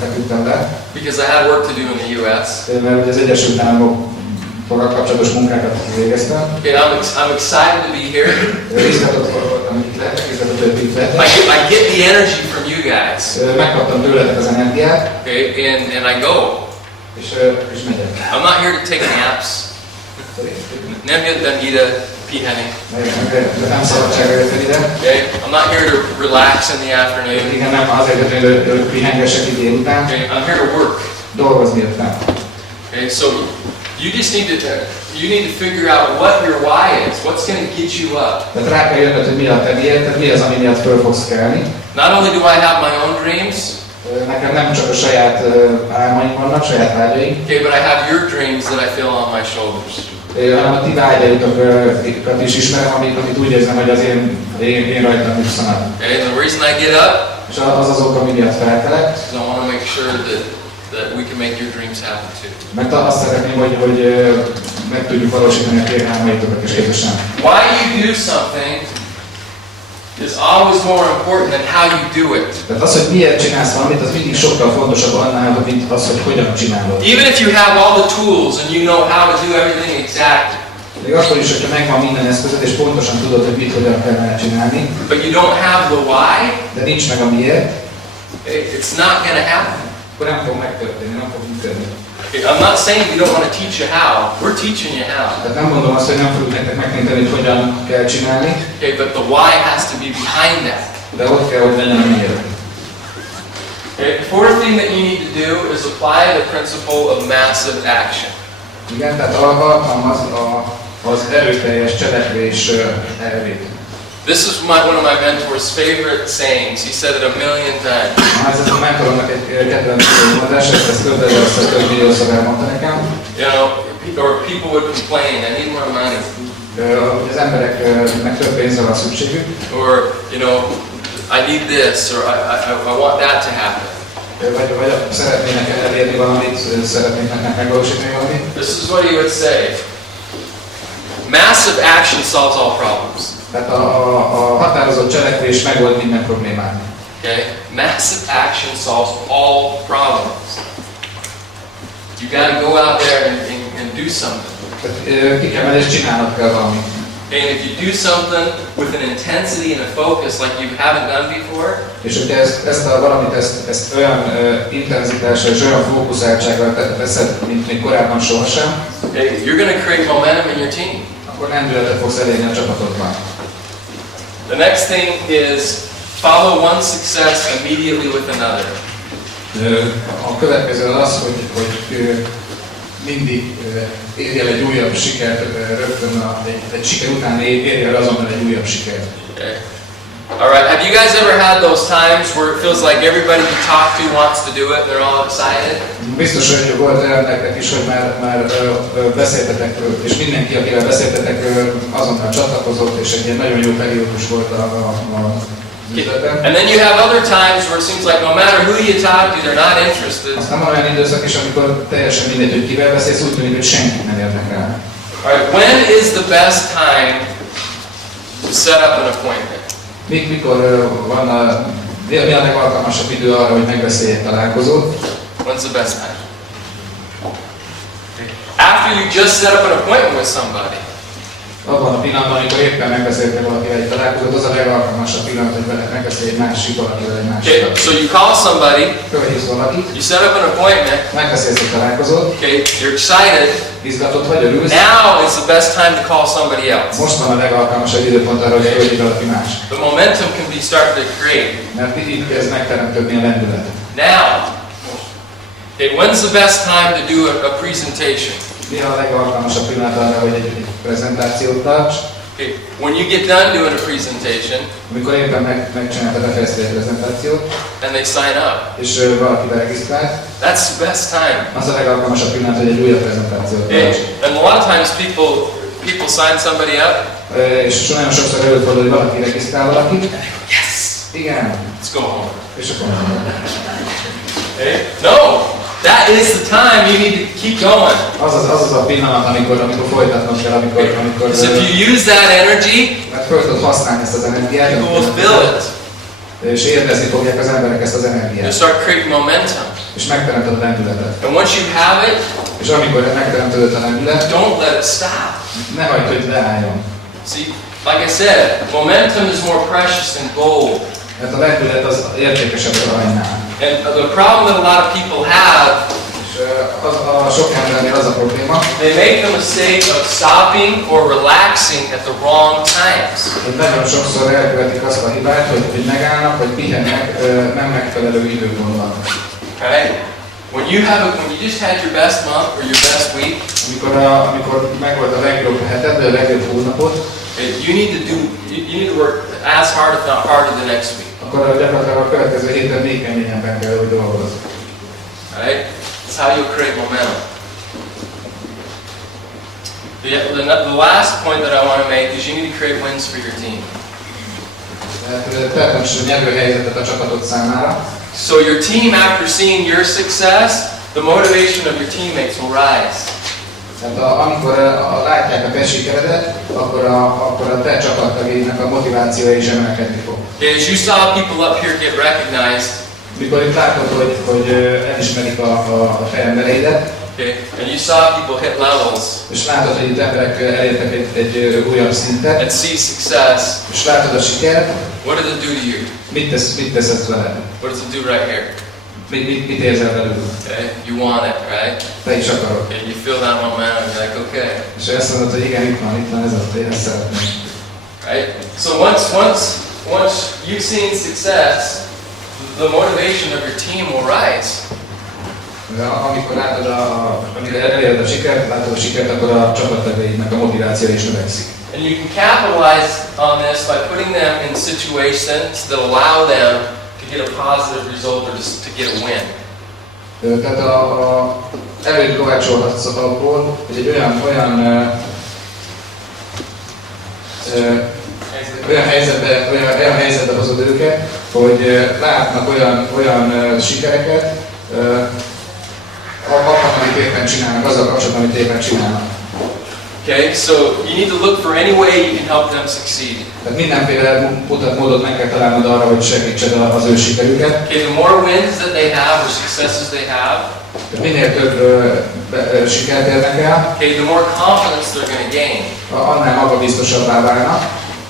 feküdtem le, because I had work to do in the US. mert ugye az Egyesült Államokkal kapcsolatos munkákat végeztem. Okay, I'm excited to be here. Rizgatott voltam itt le, rizgatott, hogy itt lehetek. I get the energy from you guys. Megkaptam tőletek az energiát, Okay, and I go. és megyek. I'm not here to take naps. Nem jöttem ide pihenni. Nem szabadságra jöttem ide. Okay, I'm not here to relax in the afternoon. Igen, nem azért jöttem, hogy pihengessek itt délután. Okay, I'm here to work. Dolgozni jöttem. Okay, so you just need to figure out what your why is. What's going to get you up? Tehát rá kell jönnöd, hogy mi a te miért, mi az, ami miatt föl fogsz kelni. Not only do I have my own dreams, Nekem nem csak a saját álmaim vannak, saját vágyaim, okay, but I have your dreams that I feel on my shoulders. hanem a ti vágyaitokat is ismerem, amit úgy érzem, hogy az én rajtam nyugszanak. Okay, and the reason I get up És az az ok, ami miatt felkelek, is I want to make sure that we can make your dreams happen too. mert azt szeretném, hogy meg tudjuk valósítani a ti álmaitokat is közösen. Why you do something is always more important than how you do it. Tehát az, hogy miért csinálsz valamit, az mindig sokkal fontosabb annál, mint az, hogy hogyan csinálod. Even if you have all the tools and you know how to do everything exactly, Még akkor is, hogyha megvan minden eszközöd, és pontosan tudod, hogy mit hogyan kellene csinálni, but you don't have the why, de nincs meg a miért, it's not going to happen. akkor nem fog megtörténni, nem fog működni. Okay, I'm not saying we don't want to teach you how. We're teaching you how. Tehát nem mondom azt, hogy nem fogjuk nektek megtanítani, hogy hogyan kell csinálni, Okay, but the why has to be behind that. de ott kell, hogy legyen a miért. Okay, the fourth thing that you need to do is apply the principle of massive action. Igen, tehát alkalmaz az erőteljes cselekvés elvét. This is one of my mentor's favorite sayings. He said it a million times. Ez a mentoromnak egy kedvenc mondása, ezt több ezerszer, több milliószor elmondta nekem. You know, or people would complain, I need more money. Hogy az embereknek több pénzre van szükségük, Or, you know, I need this, or I want that to happen. vagy szeretnének elérni valamit, szeretnének megvalósítani valamit. This is what he would say. Massive action solves all problems. Tehát a határozott cselekvés megold minden problémát. Okay? Massive action solves all problems. You got to go out there and do something. Tehát ki kell menni és csinálnod kell valamit. And if you do something with an intensity and a focus like you haven't done before, És hogyha ezt a valamit olyan intenzitással és olyan fókuszáltsággal teszed, mint még korábban sohasem, okay, you're going to create momentum in your team. akkor lendületet fogsz elérni a csapatodban. The next thing is follow one success immediately with another. A következő az, hogy mindig érj el egy újabb sikert rögtön egy siker után érj el azonnal egy újabb sikert. Okay. All right. Have you guys ever had those times where it feels like everybody you talk to wants to do it and they're all excited? Biztos, hogy volt olyan nektek is, hogy már beszéltetek, és mindenki, akivel beszéltetek, azonnal csatlakozott, és egy ilyen nagyon jó periódus volt a üzletben. And then you have other times where it seems like no matter who you talk to, they're not interested. Aztán van olyan időszak is, amikor teljesen mindegy, hogy kivel beszélsz, úgy tűnik, hogy senkit nem érdekel. All right. When is the best time to set up an appointment? Mikor van a Mi a legalkalmasabb idő arra, hogy megbeszélj egy találkozót? When's the best time? After you just set up an appointment with somebody. Abban a pillanatban, amikor éppen megbeszéltél valakivel egy találkozót, az a legalkalmasabb pillanat, hogy veled megbeszélj egy másik valakivel egy másik Okay, so you call somebody, Fölhívsz valakit, you set up an appointment, megbeszélsz egy találkozót, okay, you're excited. izgatott vagy, örülsz. Now is the best time to call somebody else. Most van a legalkalmasabb időpont arra, hogy fölhívj valaki más. The momentum can be started to create. Mert itt kezd megteremtődni a lendület. Now, okay, when's the best time to do a presentation? Mi a legalkalmasabb pillanat arra, hogy egy prezentációt tarts? Okay, when you get done doing a presentation, Amikor éppen megcsináltad a fejlesztő prezentációt, and they sign up, és valaki beregisztrált, that's the best time. az a legalkalmasabb pillanat, hogy egy újabb prezentációt Okay, tarts. and a lot of times people sign somebody up, És nagyon sokszor előfordul, hogy valaki regisztrál valakit. yes, Igen. let's go home. És akkor Okay? No, that is the time you need to keep going. az a pillanat, amikor folytatnod kell, amikor Because if you use that energy, mert föl tudod használni ezt az energiát, people will feel it. és érdezni fogják az emberek ezt az You energiát. start creating momentum. És megteremted a lendületet. And once you have it, És amikor megteremtődött a lendület, don't let it stop. ne hagyd, hogy leálljon. See, like I said, momentum is more precious than gold. Mert a lendület az értékesebb az aranynál. And the problem that a lot of people have, És a sok embernél az a probléma, they make the mistake of stopping or relaxing at the wrong times. hogy nagyon sokszor elkövetik azt a hibát, hogy megállnak, vagy pihennek nem megfelelő időpontban. Right? When you just had your best month or your best week, Amikor megvolt a legjobb heted, vagy a legjobb hónapot, you need to work as hard, if not harder, the next week. akkor gyakorlatilag a következő héten még keményebben kell, hogy dolgozni. Right? That's how you'll create momentum. The last point that I want to make is you need to create wins for your team. Teremts nyerő helyzetet a csapatod számára. So your team, after seeing your success, the motivation of your teammates will rise. Tehát amikor látják a te sikeredet, akkor a te csapattagjaidnak a motivációja is emelkedni fog. As you saw people up here get recognized, Mikor itt látod, hogy elismerik a te embereidet, okay, and you saw people hit levels és látod, hogy itt emberek elértek egy újabb szintet, and see success, és látod a sikert, what does it do to you? mit tesz ez veled? What does it do right here? Mit érzel velük? Okay, you want it, right? Te is akarod. And you feel that momentum, you're like, okay, És azt mondod, hogy igen, itt van ez a én ezt szeretném. right? So once you've seen success, the motivation of your team will rise. Amikor látod amikor eléred a sikert, akkor a csapattagjaidnak a motiváció is növekszik. And you can capitalize on this by putting them in situations that allow them to get a positive result or just to get a win. Tehát előtt kovácsolhatsz abból, hogy egy olyan helyzetbe hozod őket, hogy látnak olyan sikereket, abban, amit éppen csinálnak, azzal kapcsolatban, amit éppen csinálnak. Okay, so you need to look for any way you can help them succeed. Tehát mindenféle módot meg kell találnod arra, hogy segítsed az ő sikerüket. Okay, the more wins that they have or successes they have, Tehát minél több sikert érnek el, okay, the more confidence they're going to gain. annál magabiztosabbá válnak,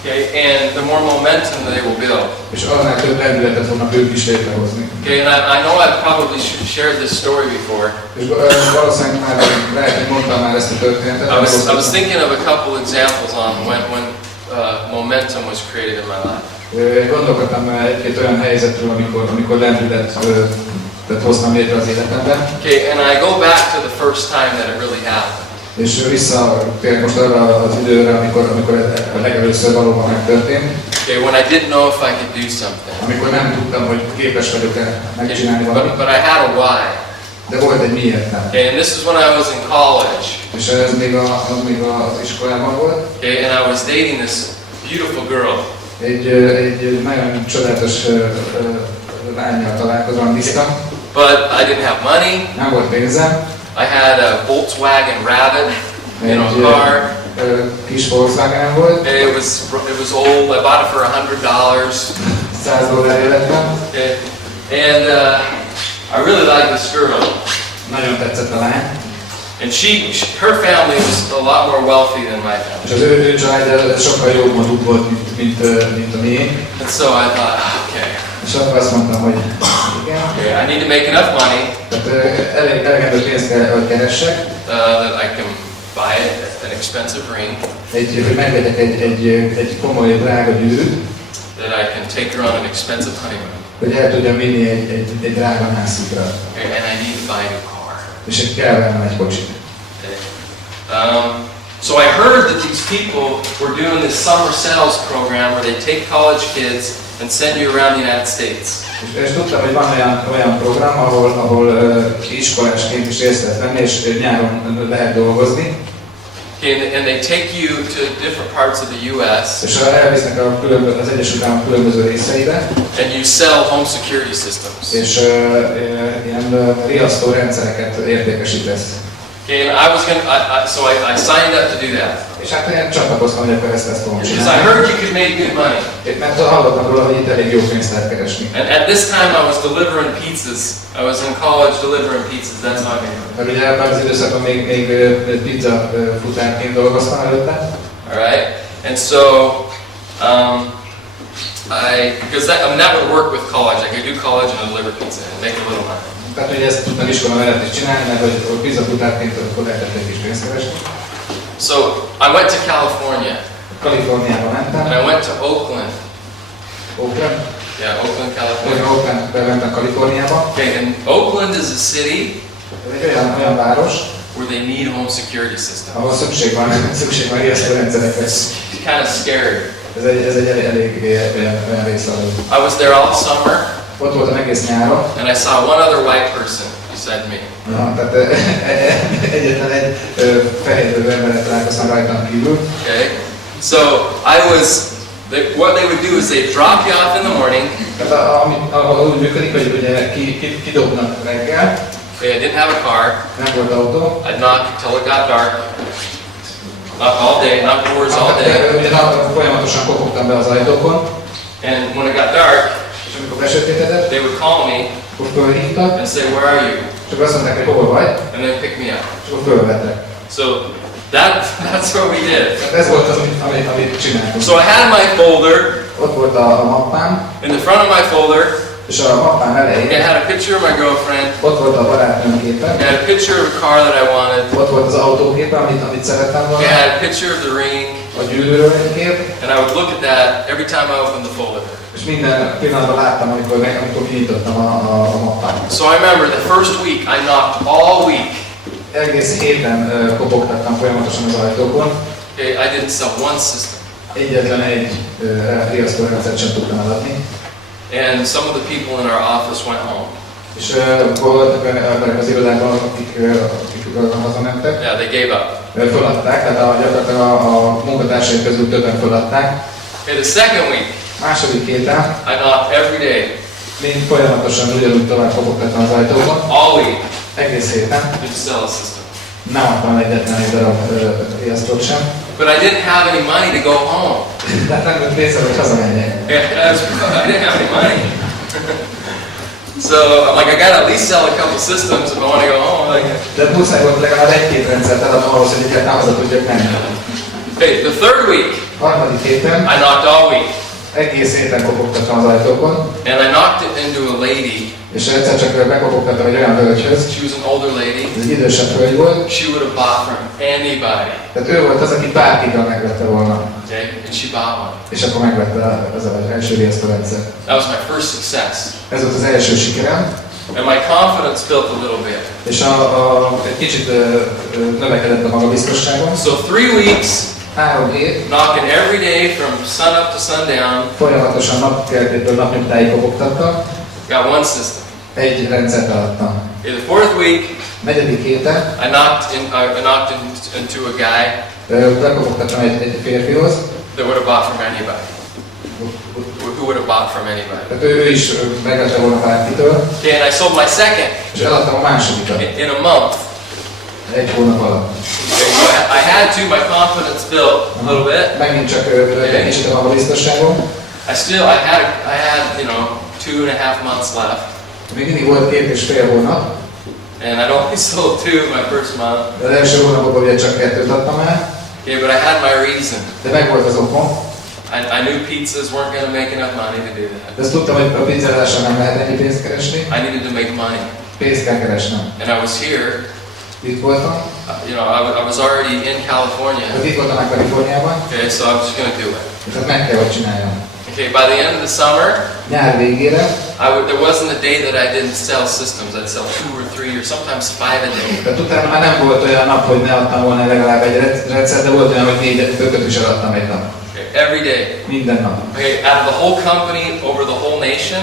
Okay, and the more momentum they will build. és annál több lendületet fognak ők is létrehozni. Okay, and I know I've probably shared this story before. És valószínűleg már lehet, hogy mondtam már ezt a történetet. I was thinking of a couple examples on when momentum was created in my life. Gondolkodtam egy-két olyan helyzetről, amikor lendületet hoztam létre az életemben. Okay, and I go back to the first time that it really happened. És visszatérek most arra az időre, amikor ez legelőször valóban megtörtént. Okay, when I didn't know if I could do something. Amikor nem tudtam, hogy képes vagyok-e megcsinálni valamit. But I had a why. De volt egy miértem. Okay, and this is when I was in college. És ez még az iskolában volt. Okay, and I was dating this beautiful girl. Egy nagyon csodálatos lánnyal találkozom, tisztam. But I didn't have money. Nem volt pénzem. I had a Volkswagen Rabbit, car. Kis Volkswagen volt. It was old. I bought it for $100. $100 lettem. Okay. And I really like this girl. Nagyon tetszett a lány. And her family was a lot more wealthy than my family. És az ő családja sokkal jobb modul volt, mint a miénk. And so I thought, okay. És akkor azt mondtam, hogy igen. Okay, I need to make enough money Tehát elegendő pénzt kell, hogy keressek. that I can buy an expensive ring. Hogy megvegyek egy komoly, drága gyűrűt. That I can take her on an expensive honeymoon. Hogy el tudjam vinni egy drága nászútra. Okay, and I need to buy a new car. És kell vennem egy kocsit. Okay. So I heard that these people were doing this summer sales program where they take college kids and send you around the United States. És tudtam, hogy van olyan program, ahol iskolásként is részt lehet venni, és nyáron lehet dolgozni. Okay, and they take you to different parts of the U.S. És elvisznek az Egyesült Államok különböző részeibe. and you sell home security systems. És ilyen riasztó rendszereket értékesítesz. Okay, and so I signed up to do that. És hát én csatlakoztam, hogy akkor ezt fogom Because I csinálni. heard you could make good money. Mert hallottam róla, hogy itt elég jó pénzt lehet keresni. And at this time I was delivering pizzas. I was in college delivering pizzas. That's how I made money. Mert ugye ebben az időszakban még pizza futárként dolgoztam előtte. All right, and so because that would work with college. I could do college and deliver pizza and make a little money. Tehát ugye ezt tudtam iskola mellett is csinálni, mert hogy pizza futárként akkor lehetett egy kis pénzt keresni. So I went to California. Kaliforniába mentem. And I went to Oakland. Oakland? Yeah, Oakland, California. Oaklandbe mentem Kaliforniába. Okay, and Oakland is a city Ez egy olyan város, where they need home security systems. ahol szükség van riasztó rendszerekre. It's kind of scary. Ez egy elég olyan részletű. I was there all summer, Ott voltam egész nyáron. and I saw one other white person beside me. Ja, tehát egyetlen egy fehérvő emberet találkoztam rajtam kívül. Okay, so what they would do is they drop you off in the morning. Tehát ahol úgy működik, hogy ugye kidobnak reggel. Okay, I didn't have a car. Nem volt autó. I'd knock until it got dark. Knock all day, knock doors all day. Ugye folyamatosan kopogtam be az ajtókon. And when it got dark, És amikor besötétedett, they would call me akkor fölhívtak, and say, "Where are you?" csak azt mondták, hogy hol vagy, And then pick me up. és akkor fölvettek. So that's what we did. Tehát ez volt az, amit csináltunk. So I had my folder. Ott volt a mappám, In the front of my folder, és a mappám elején it had a picture of my girlfriend. ott volt a barátnőm képe, It had a picture of a car that I wanted. ott volt az autóképe, amit szerettem volna, It had a picture of the ring. a gyűrűről egy kép, And I would look at that every time I opened the folder. és minden pillanatban láttam, amikor kinyitottam a mappát. So I remember the first week I knocked all week. Egész héten kopogtattam folyamatosan az ajtókon, Okay, I didn't sell one system. egyetlen egy riasztórendszert sem tudtam eladni. And some of the people in our office went home. És voltak emberek az irodában, akik hazamentek, Yeah, they gave up. föladták, tehát gyakorlatilag a munkatársaim közül többen föladták. Okay, the second week Második héten I knocked every day, mind folyamatosan ugyanúgy tovább kopogtattam az ajtókon, all week, egész héten. to sell a system. Nem adtam egyetlen egy darab riasztót sem. But I didn't have any money to go home. Tehát nem volt pénzem, hogy hazamenjek. Yeah, I didn't have any money. So I'm like, I gotta at least sell a couple systems if I want to go home. Like, De muszáj volt legalább egy-két rendszert eladnom ahhoz, hogy egyáltalán haza tudjak menni. okay, the third week Harmadik héten I knocked all week, egész héten kopogtattam az ajtókon, and I knocked it into a lady. és egyszer csak bekopogtattam egy olyan hölgyhöz, She was an older lady. ez egy idősebb hölgy volt, She would have bought from anybody. tehát ő volt az, aki bárkitől megvette volna, Okay, and she bought one. és akkor megvette az első riasztórendszer. That was my first success, Ez volt az első sikerem, and my confidence built a little bit. és egy kicsit növekedett a magabiztosságom. So 3 weeks, 3 hét, knocking every day from sun up to sundown. folyamatosan napkeltétől napnyugtáig kopogtattam, Got one system. egy rendszert eladtam. Okay, the fourth week, Negyedik héten I knocked into a guy bekopogtattam egy férfihoz, that would have bought from anybody. Who would have bought from anybody. tehát ő is megvette volna bárkitől, Okay, and I sold my second és eladtam a másodikat in a month. egy hónap alatt. Okay, so I had to, my confidence built a little bit. Megint csak egy kicsit a magabiztosságom. I had, you know, 2.5 months left. Még mindig volt 2,5 hónap, And I'd only sold 2 my first month. de az első hónapokban ugye csak 2 adtam el, Okay, but I had my reason. de meg volt az okom. I knew pizzas weren't going to make enough money to do that. De azt tudtam, hogy a pizzázással nem lehet ennyi pénzt keresni. I needed to make money. Pénzt kell keresnem. And I was here, Itt voltam, you know, I was already in California. tehát itt voltam már Kaliforniában, Okay, so I was just going to do it. és hát meg kell, hogy csináljam. Okay, by the end of the summer, Nyár végére, there wasn't a day that I didn't sell systems. I'd sell 2 or 3 or sometimes 5 a day. tehát utána már nem volt olyan nap, hogy ne adtam volna legalább egy rendszer, de volt olyan, hogy 4-5 is eladtam egy nap. Okay, every day. Minden nap. Okay, out of the whole company, over the whole nation.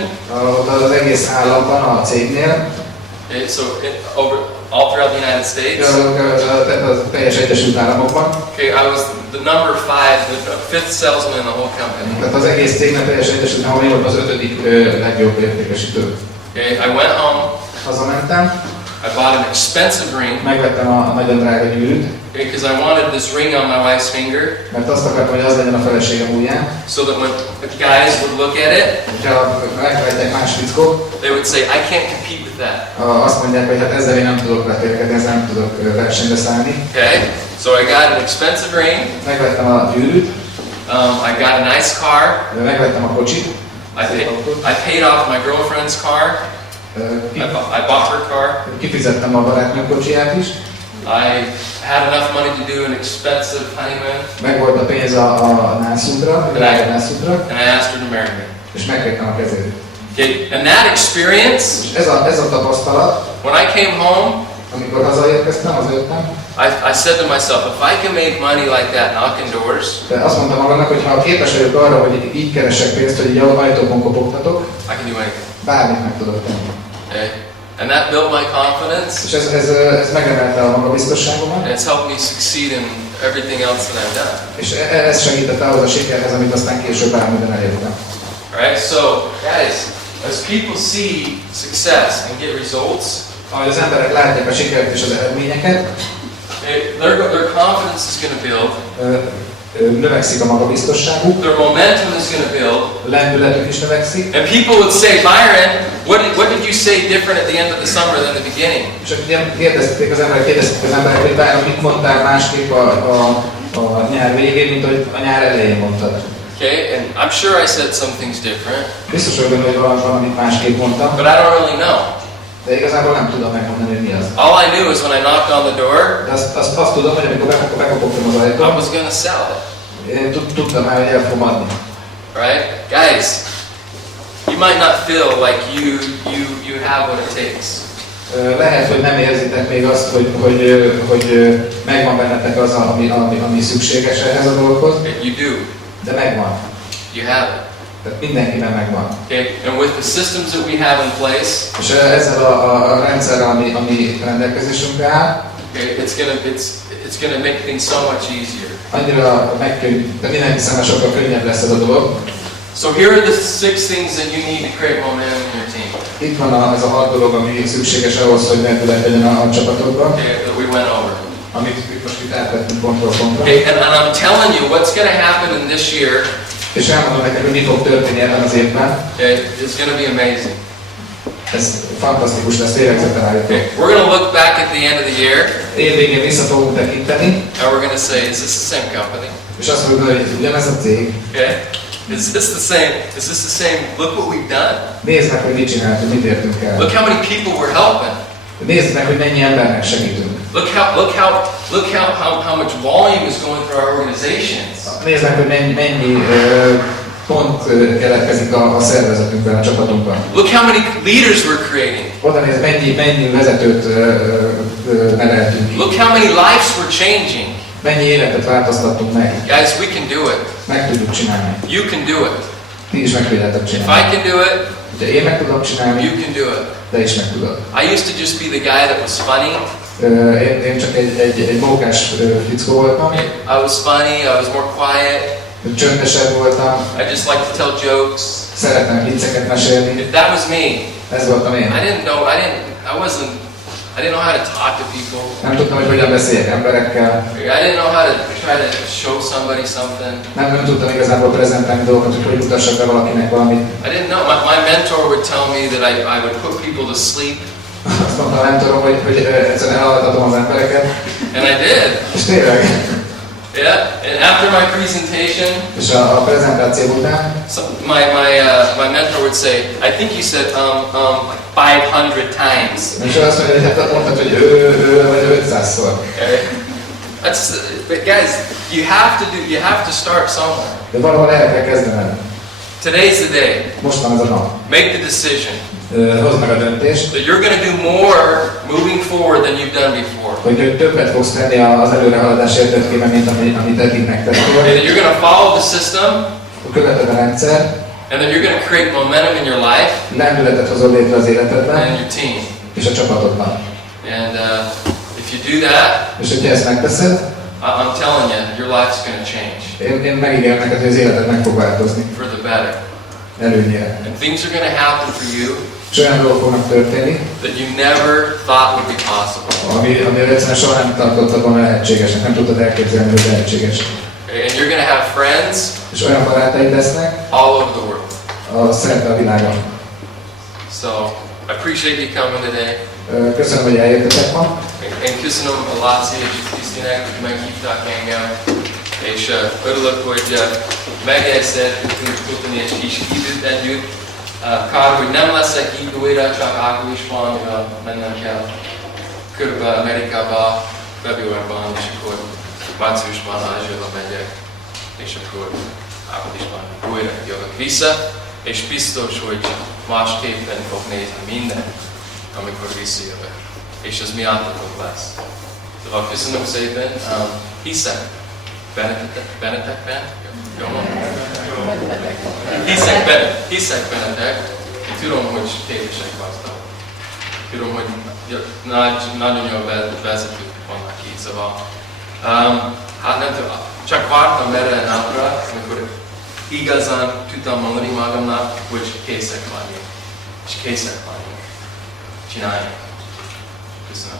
Az egész államban, a cégnél, Okay, so over all throughout the United States. a teljes Egyesült Államokban. Okay, I was the number 5, the 5th salesman in the whole company. Tehát az egész cégnek teljes Egyesült Államokban volt az 5. legjobb értékesítő. Okay, I went home. Hazamentem, I bought an expensive ring. megvettem a nagyon drága gyűrűt, Because I wanted this ring on my wife's finger, mert azt akartam, hogy az legyen a feleségem ujján. so that when the guys would look at it, Ha megvettek más fickók, they would say, I can't compete with that. azt mondják, hogy hát ezzel én nem tudok vetélkedni, ezzel nem tudok versenybe szállni. Okay, so I got an expensive ring. Megvettem a gyűrűt, I got a nice car. megvettem a kocsit, I paid off my girlfriend's car. I bought her car. kifizettem a barátnőm kocsiját is, I had enough money to do an expensive honeymoon, meg volt a pénz a nászútra, a drága nászútra, and I asked her to marry me. és megvettem a kezét. Okay, and that experience, És ez a tapasztalat, when I came home, amikor hazajöttem, I said to myself, if I can make money like that knocking doors, de azt mondtam magamnak, hogy ha képes vagyok arra, hogy így keresek pénzt, hogy így ajtókon kopogtatok, I can do anything. bármit meg tudok tenni. Okay? And that built my confidence, És ez megemelte a magabiztosságomat, and it's helped me succeed in everything else that I've done. és ez segített ahhoz a sikerhez, amit aztán később bármiben elértem. Alright, so guys, as people see success and get results, Ahogy az emberek látják a sikert és az eredményeket, their confidence is going to build, növekszik a magabiztosságuk, their momentum is going to build, a lendületük is növekszik, and people would say, Byron, what did you say different at the end of the summer than the beginning? és ugye kérdezték az emberek, hogy bár mit mondtál másképp a nyár végén, mint hogy a nyár elején mondtad. Okay, and I'm sure I said some things different, Biztos vagyok benne, hogy valamit másképp mondtam, but I don't really know. de igazából nem tudom megmondani, hogy mi az. All I knew is when I knocked on the door, De azt tudom, hogy amikor bekopogtam az I ajtót, was going to sell it. én tudtam már, hogy el fogom adni. Right? Guys, you might not feel like you have what it takes. Lehet, hogy nem érzitek még azt, hogy megvan bennetek az, ami szükséges ehhez a dologhoz, You do. de megvan. You have it. Tehát mindenkiben megvan. Okay? And with the systems that we have in place, És ezzel a rendszerrel, ami rendelkezésünkre áll, okay, it's gonna make things so much easier. annyira de mindenki számára sokkal könnyebb lesz ez a dolog. So here are the 6 things that you need to create momentum in your team. Itt van ez a 6 dolog, ami szükséges ahhoz, hogy lendület legyen a csapatokban, Okay, that we went over. amit most itt átvettünk pontról pontra. Okay, and I'm telling you, what's going to happen in this year, És elmondom neked, hogy mi fog történni ebben az évben. okay, it's going to be amazing. Ez fantasztikus lesz, lélegzetten állítom. Okay, we're going to look back at the end of the year, Év végén vissza fogunk tekinteni, and we're going to say, is this the same company? és azt fogjuk mondani, hogy ugyanez a cég. Okay, is this the same? Is this the same? Look what we've done. Nézd meg, hogy mit csináltunk, mit értünk el. Look how many people we're helping. Nézd meg, hogy mennyi embernek segítünk. Look how much volume is going through our organizations. Nézd meg, hogy mennyi pont keletkezik a szervezetünkben, a csapatunkban. Look how many leaders we're creating. Oda nézd, mennyi vezetőt neveltünk. Look how many lives we're changing. Mennyi életet változtattunk meg. Guys, we can do it. Meg tudjuk csinálni. You can do it. Ti is meg tudjátok If csinálni. I can do it, Ha én meg tudom csinálni, you can do it. te is meg tudod. I used to just be the guy that was funny. Én csak egy mókás fickó voltam. I was funny, I was more quiet. Csöndesebb voltam. I just like to tell jokes. Szeretem vicceket mesélni. That was me. Ez voltam én. I I didn't know how to talk to people. Nem tudtam, hogy hogyan beszéljek emberekkel. I didn't know how to try to show somebody something. Nem tudtam igazából prezentálni dolgokat, hogy mutassak be valakinek valamit. I didn't know. My mentor would tell me that I would put people to sleep. Azt mondta a mentorom, hogy egyszerűen elaltatom az embereket. And I did. És tényleg. Yeah. And after my presentation, És a prezentáció után my mentor would say, I think you said 500 times. és azt mondja, hogy hát mondtad, hogy ő vagy 500-szor. But guys, you have to start somewhere. De valahol el kell kezdened. Today's the day. Most van ez a nap. Make the decision. Hozd meg a döntést. That you're going to do more moving forward than you've done before. Hogy többet fogsz tenni az előrehaladás érdekében, mint amit eddig megtettél. And that you're going to follow the system. Követed a rendszer. And then you're going to create momentum in your life. Lendületet hozol létre az életedben. And your team. És a csapatodban. And if you do that, és hogyha ezt megteszed, I'm telling you, your life's going to change. Én megígérem neked, hogy az életed meg fog változni. For the better. Előnyére. And things are going to happen for you. És olyan dolgok fognak történni, that you never thought would be possible. Amiről egyszerűen soha nem tartottad volna lehetségesnek, nem tudtad elképzelni, hogy lehetséges. And you're going to have friends. És olyan barátaid lesznek all over the world. Szerte a világon. So, I appreciate you coming today. Köszönöm, hogy eljöttetek ma. Én köszönöm a Laci és Krisztinek, hogy meghívtak engem. És örülök, hogy megjegyzett, tudtunk futni egy kis időt együtt. Kár, hogy nem leszek itt újra, csak áprilisban, mivel mennem kell körülbelül Amerikába, februárban, és akkor márciusban Ázsiába megyek, és akkor áprilisban újra jövök vissza, és biztos, hogy másképpen fog nézni minden, amikor visszajövök. És ez miattatok lesz. Szóval köszönöm szépen, hiszek bennetekben, jól mondom? Hiszek bennetek, tudom, hogy képesek vagytok. Tudom, hogy nagyon jó vezetők vannak így, szóval hát nem tudom, csak vártam erre a napra, amikor igazán tudtam mondani magamnak, hogy készek vagyunk. És készek vagyunk. Csináljuk. Köszönöm.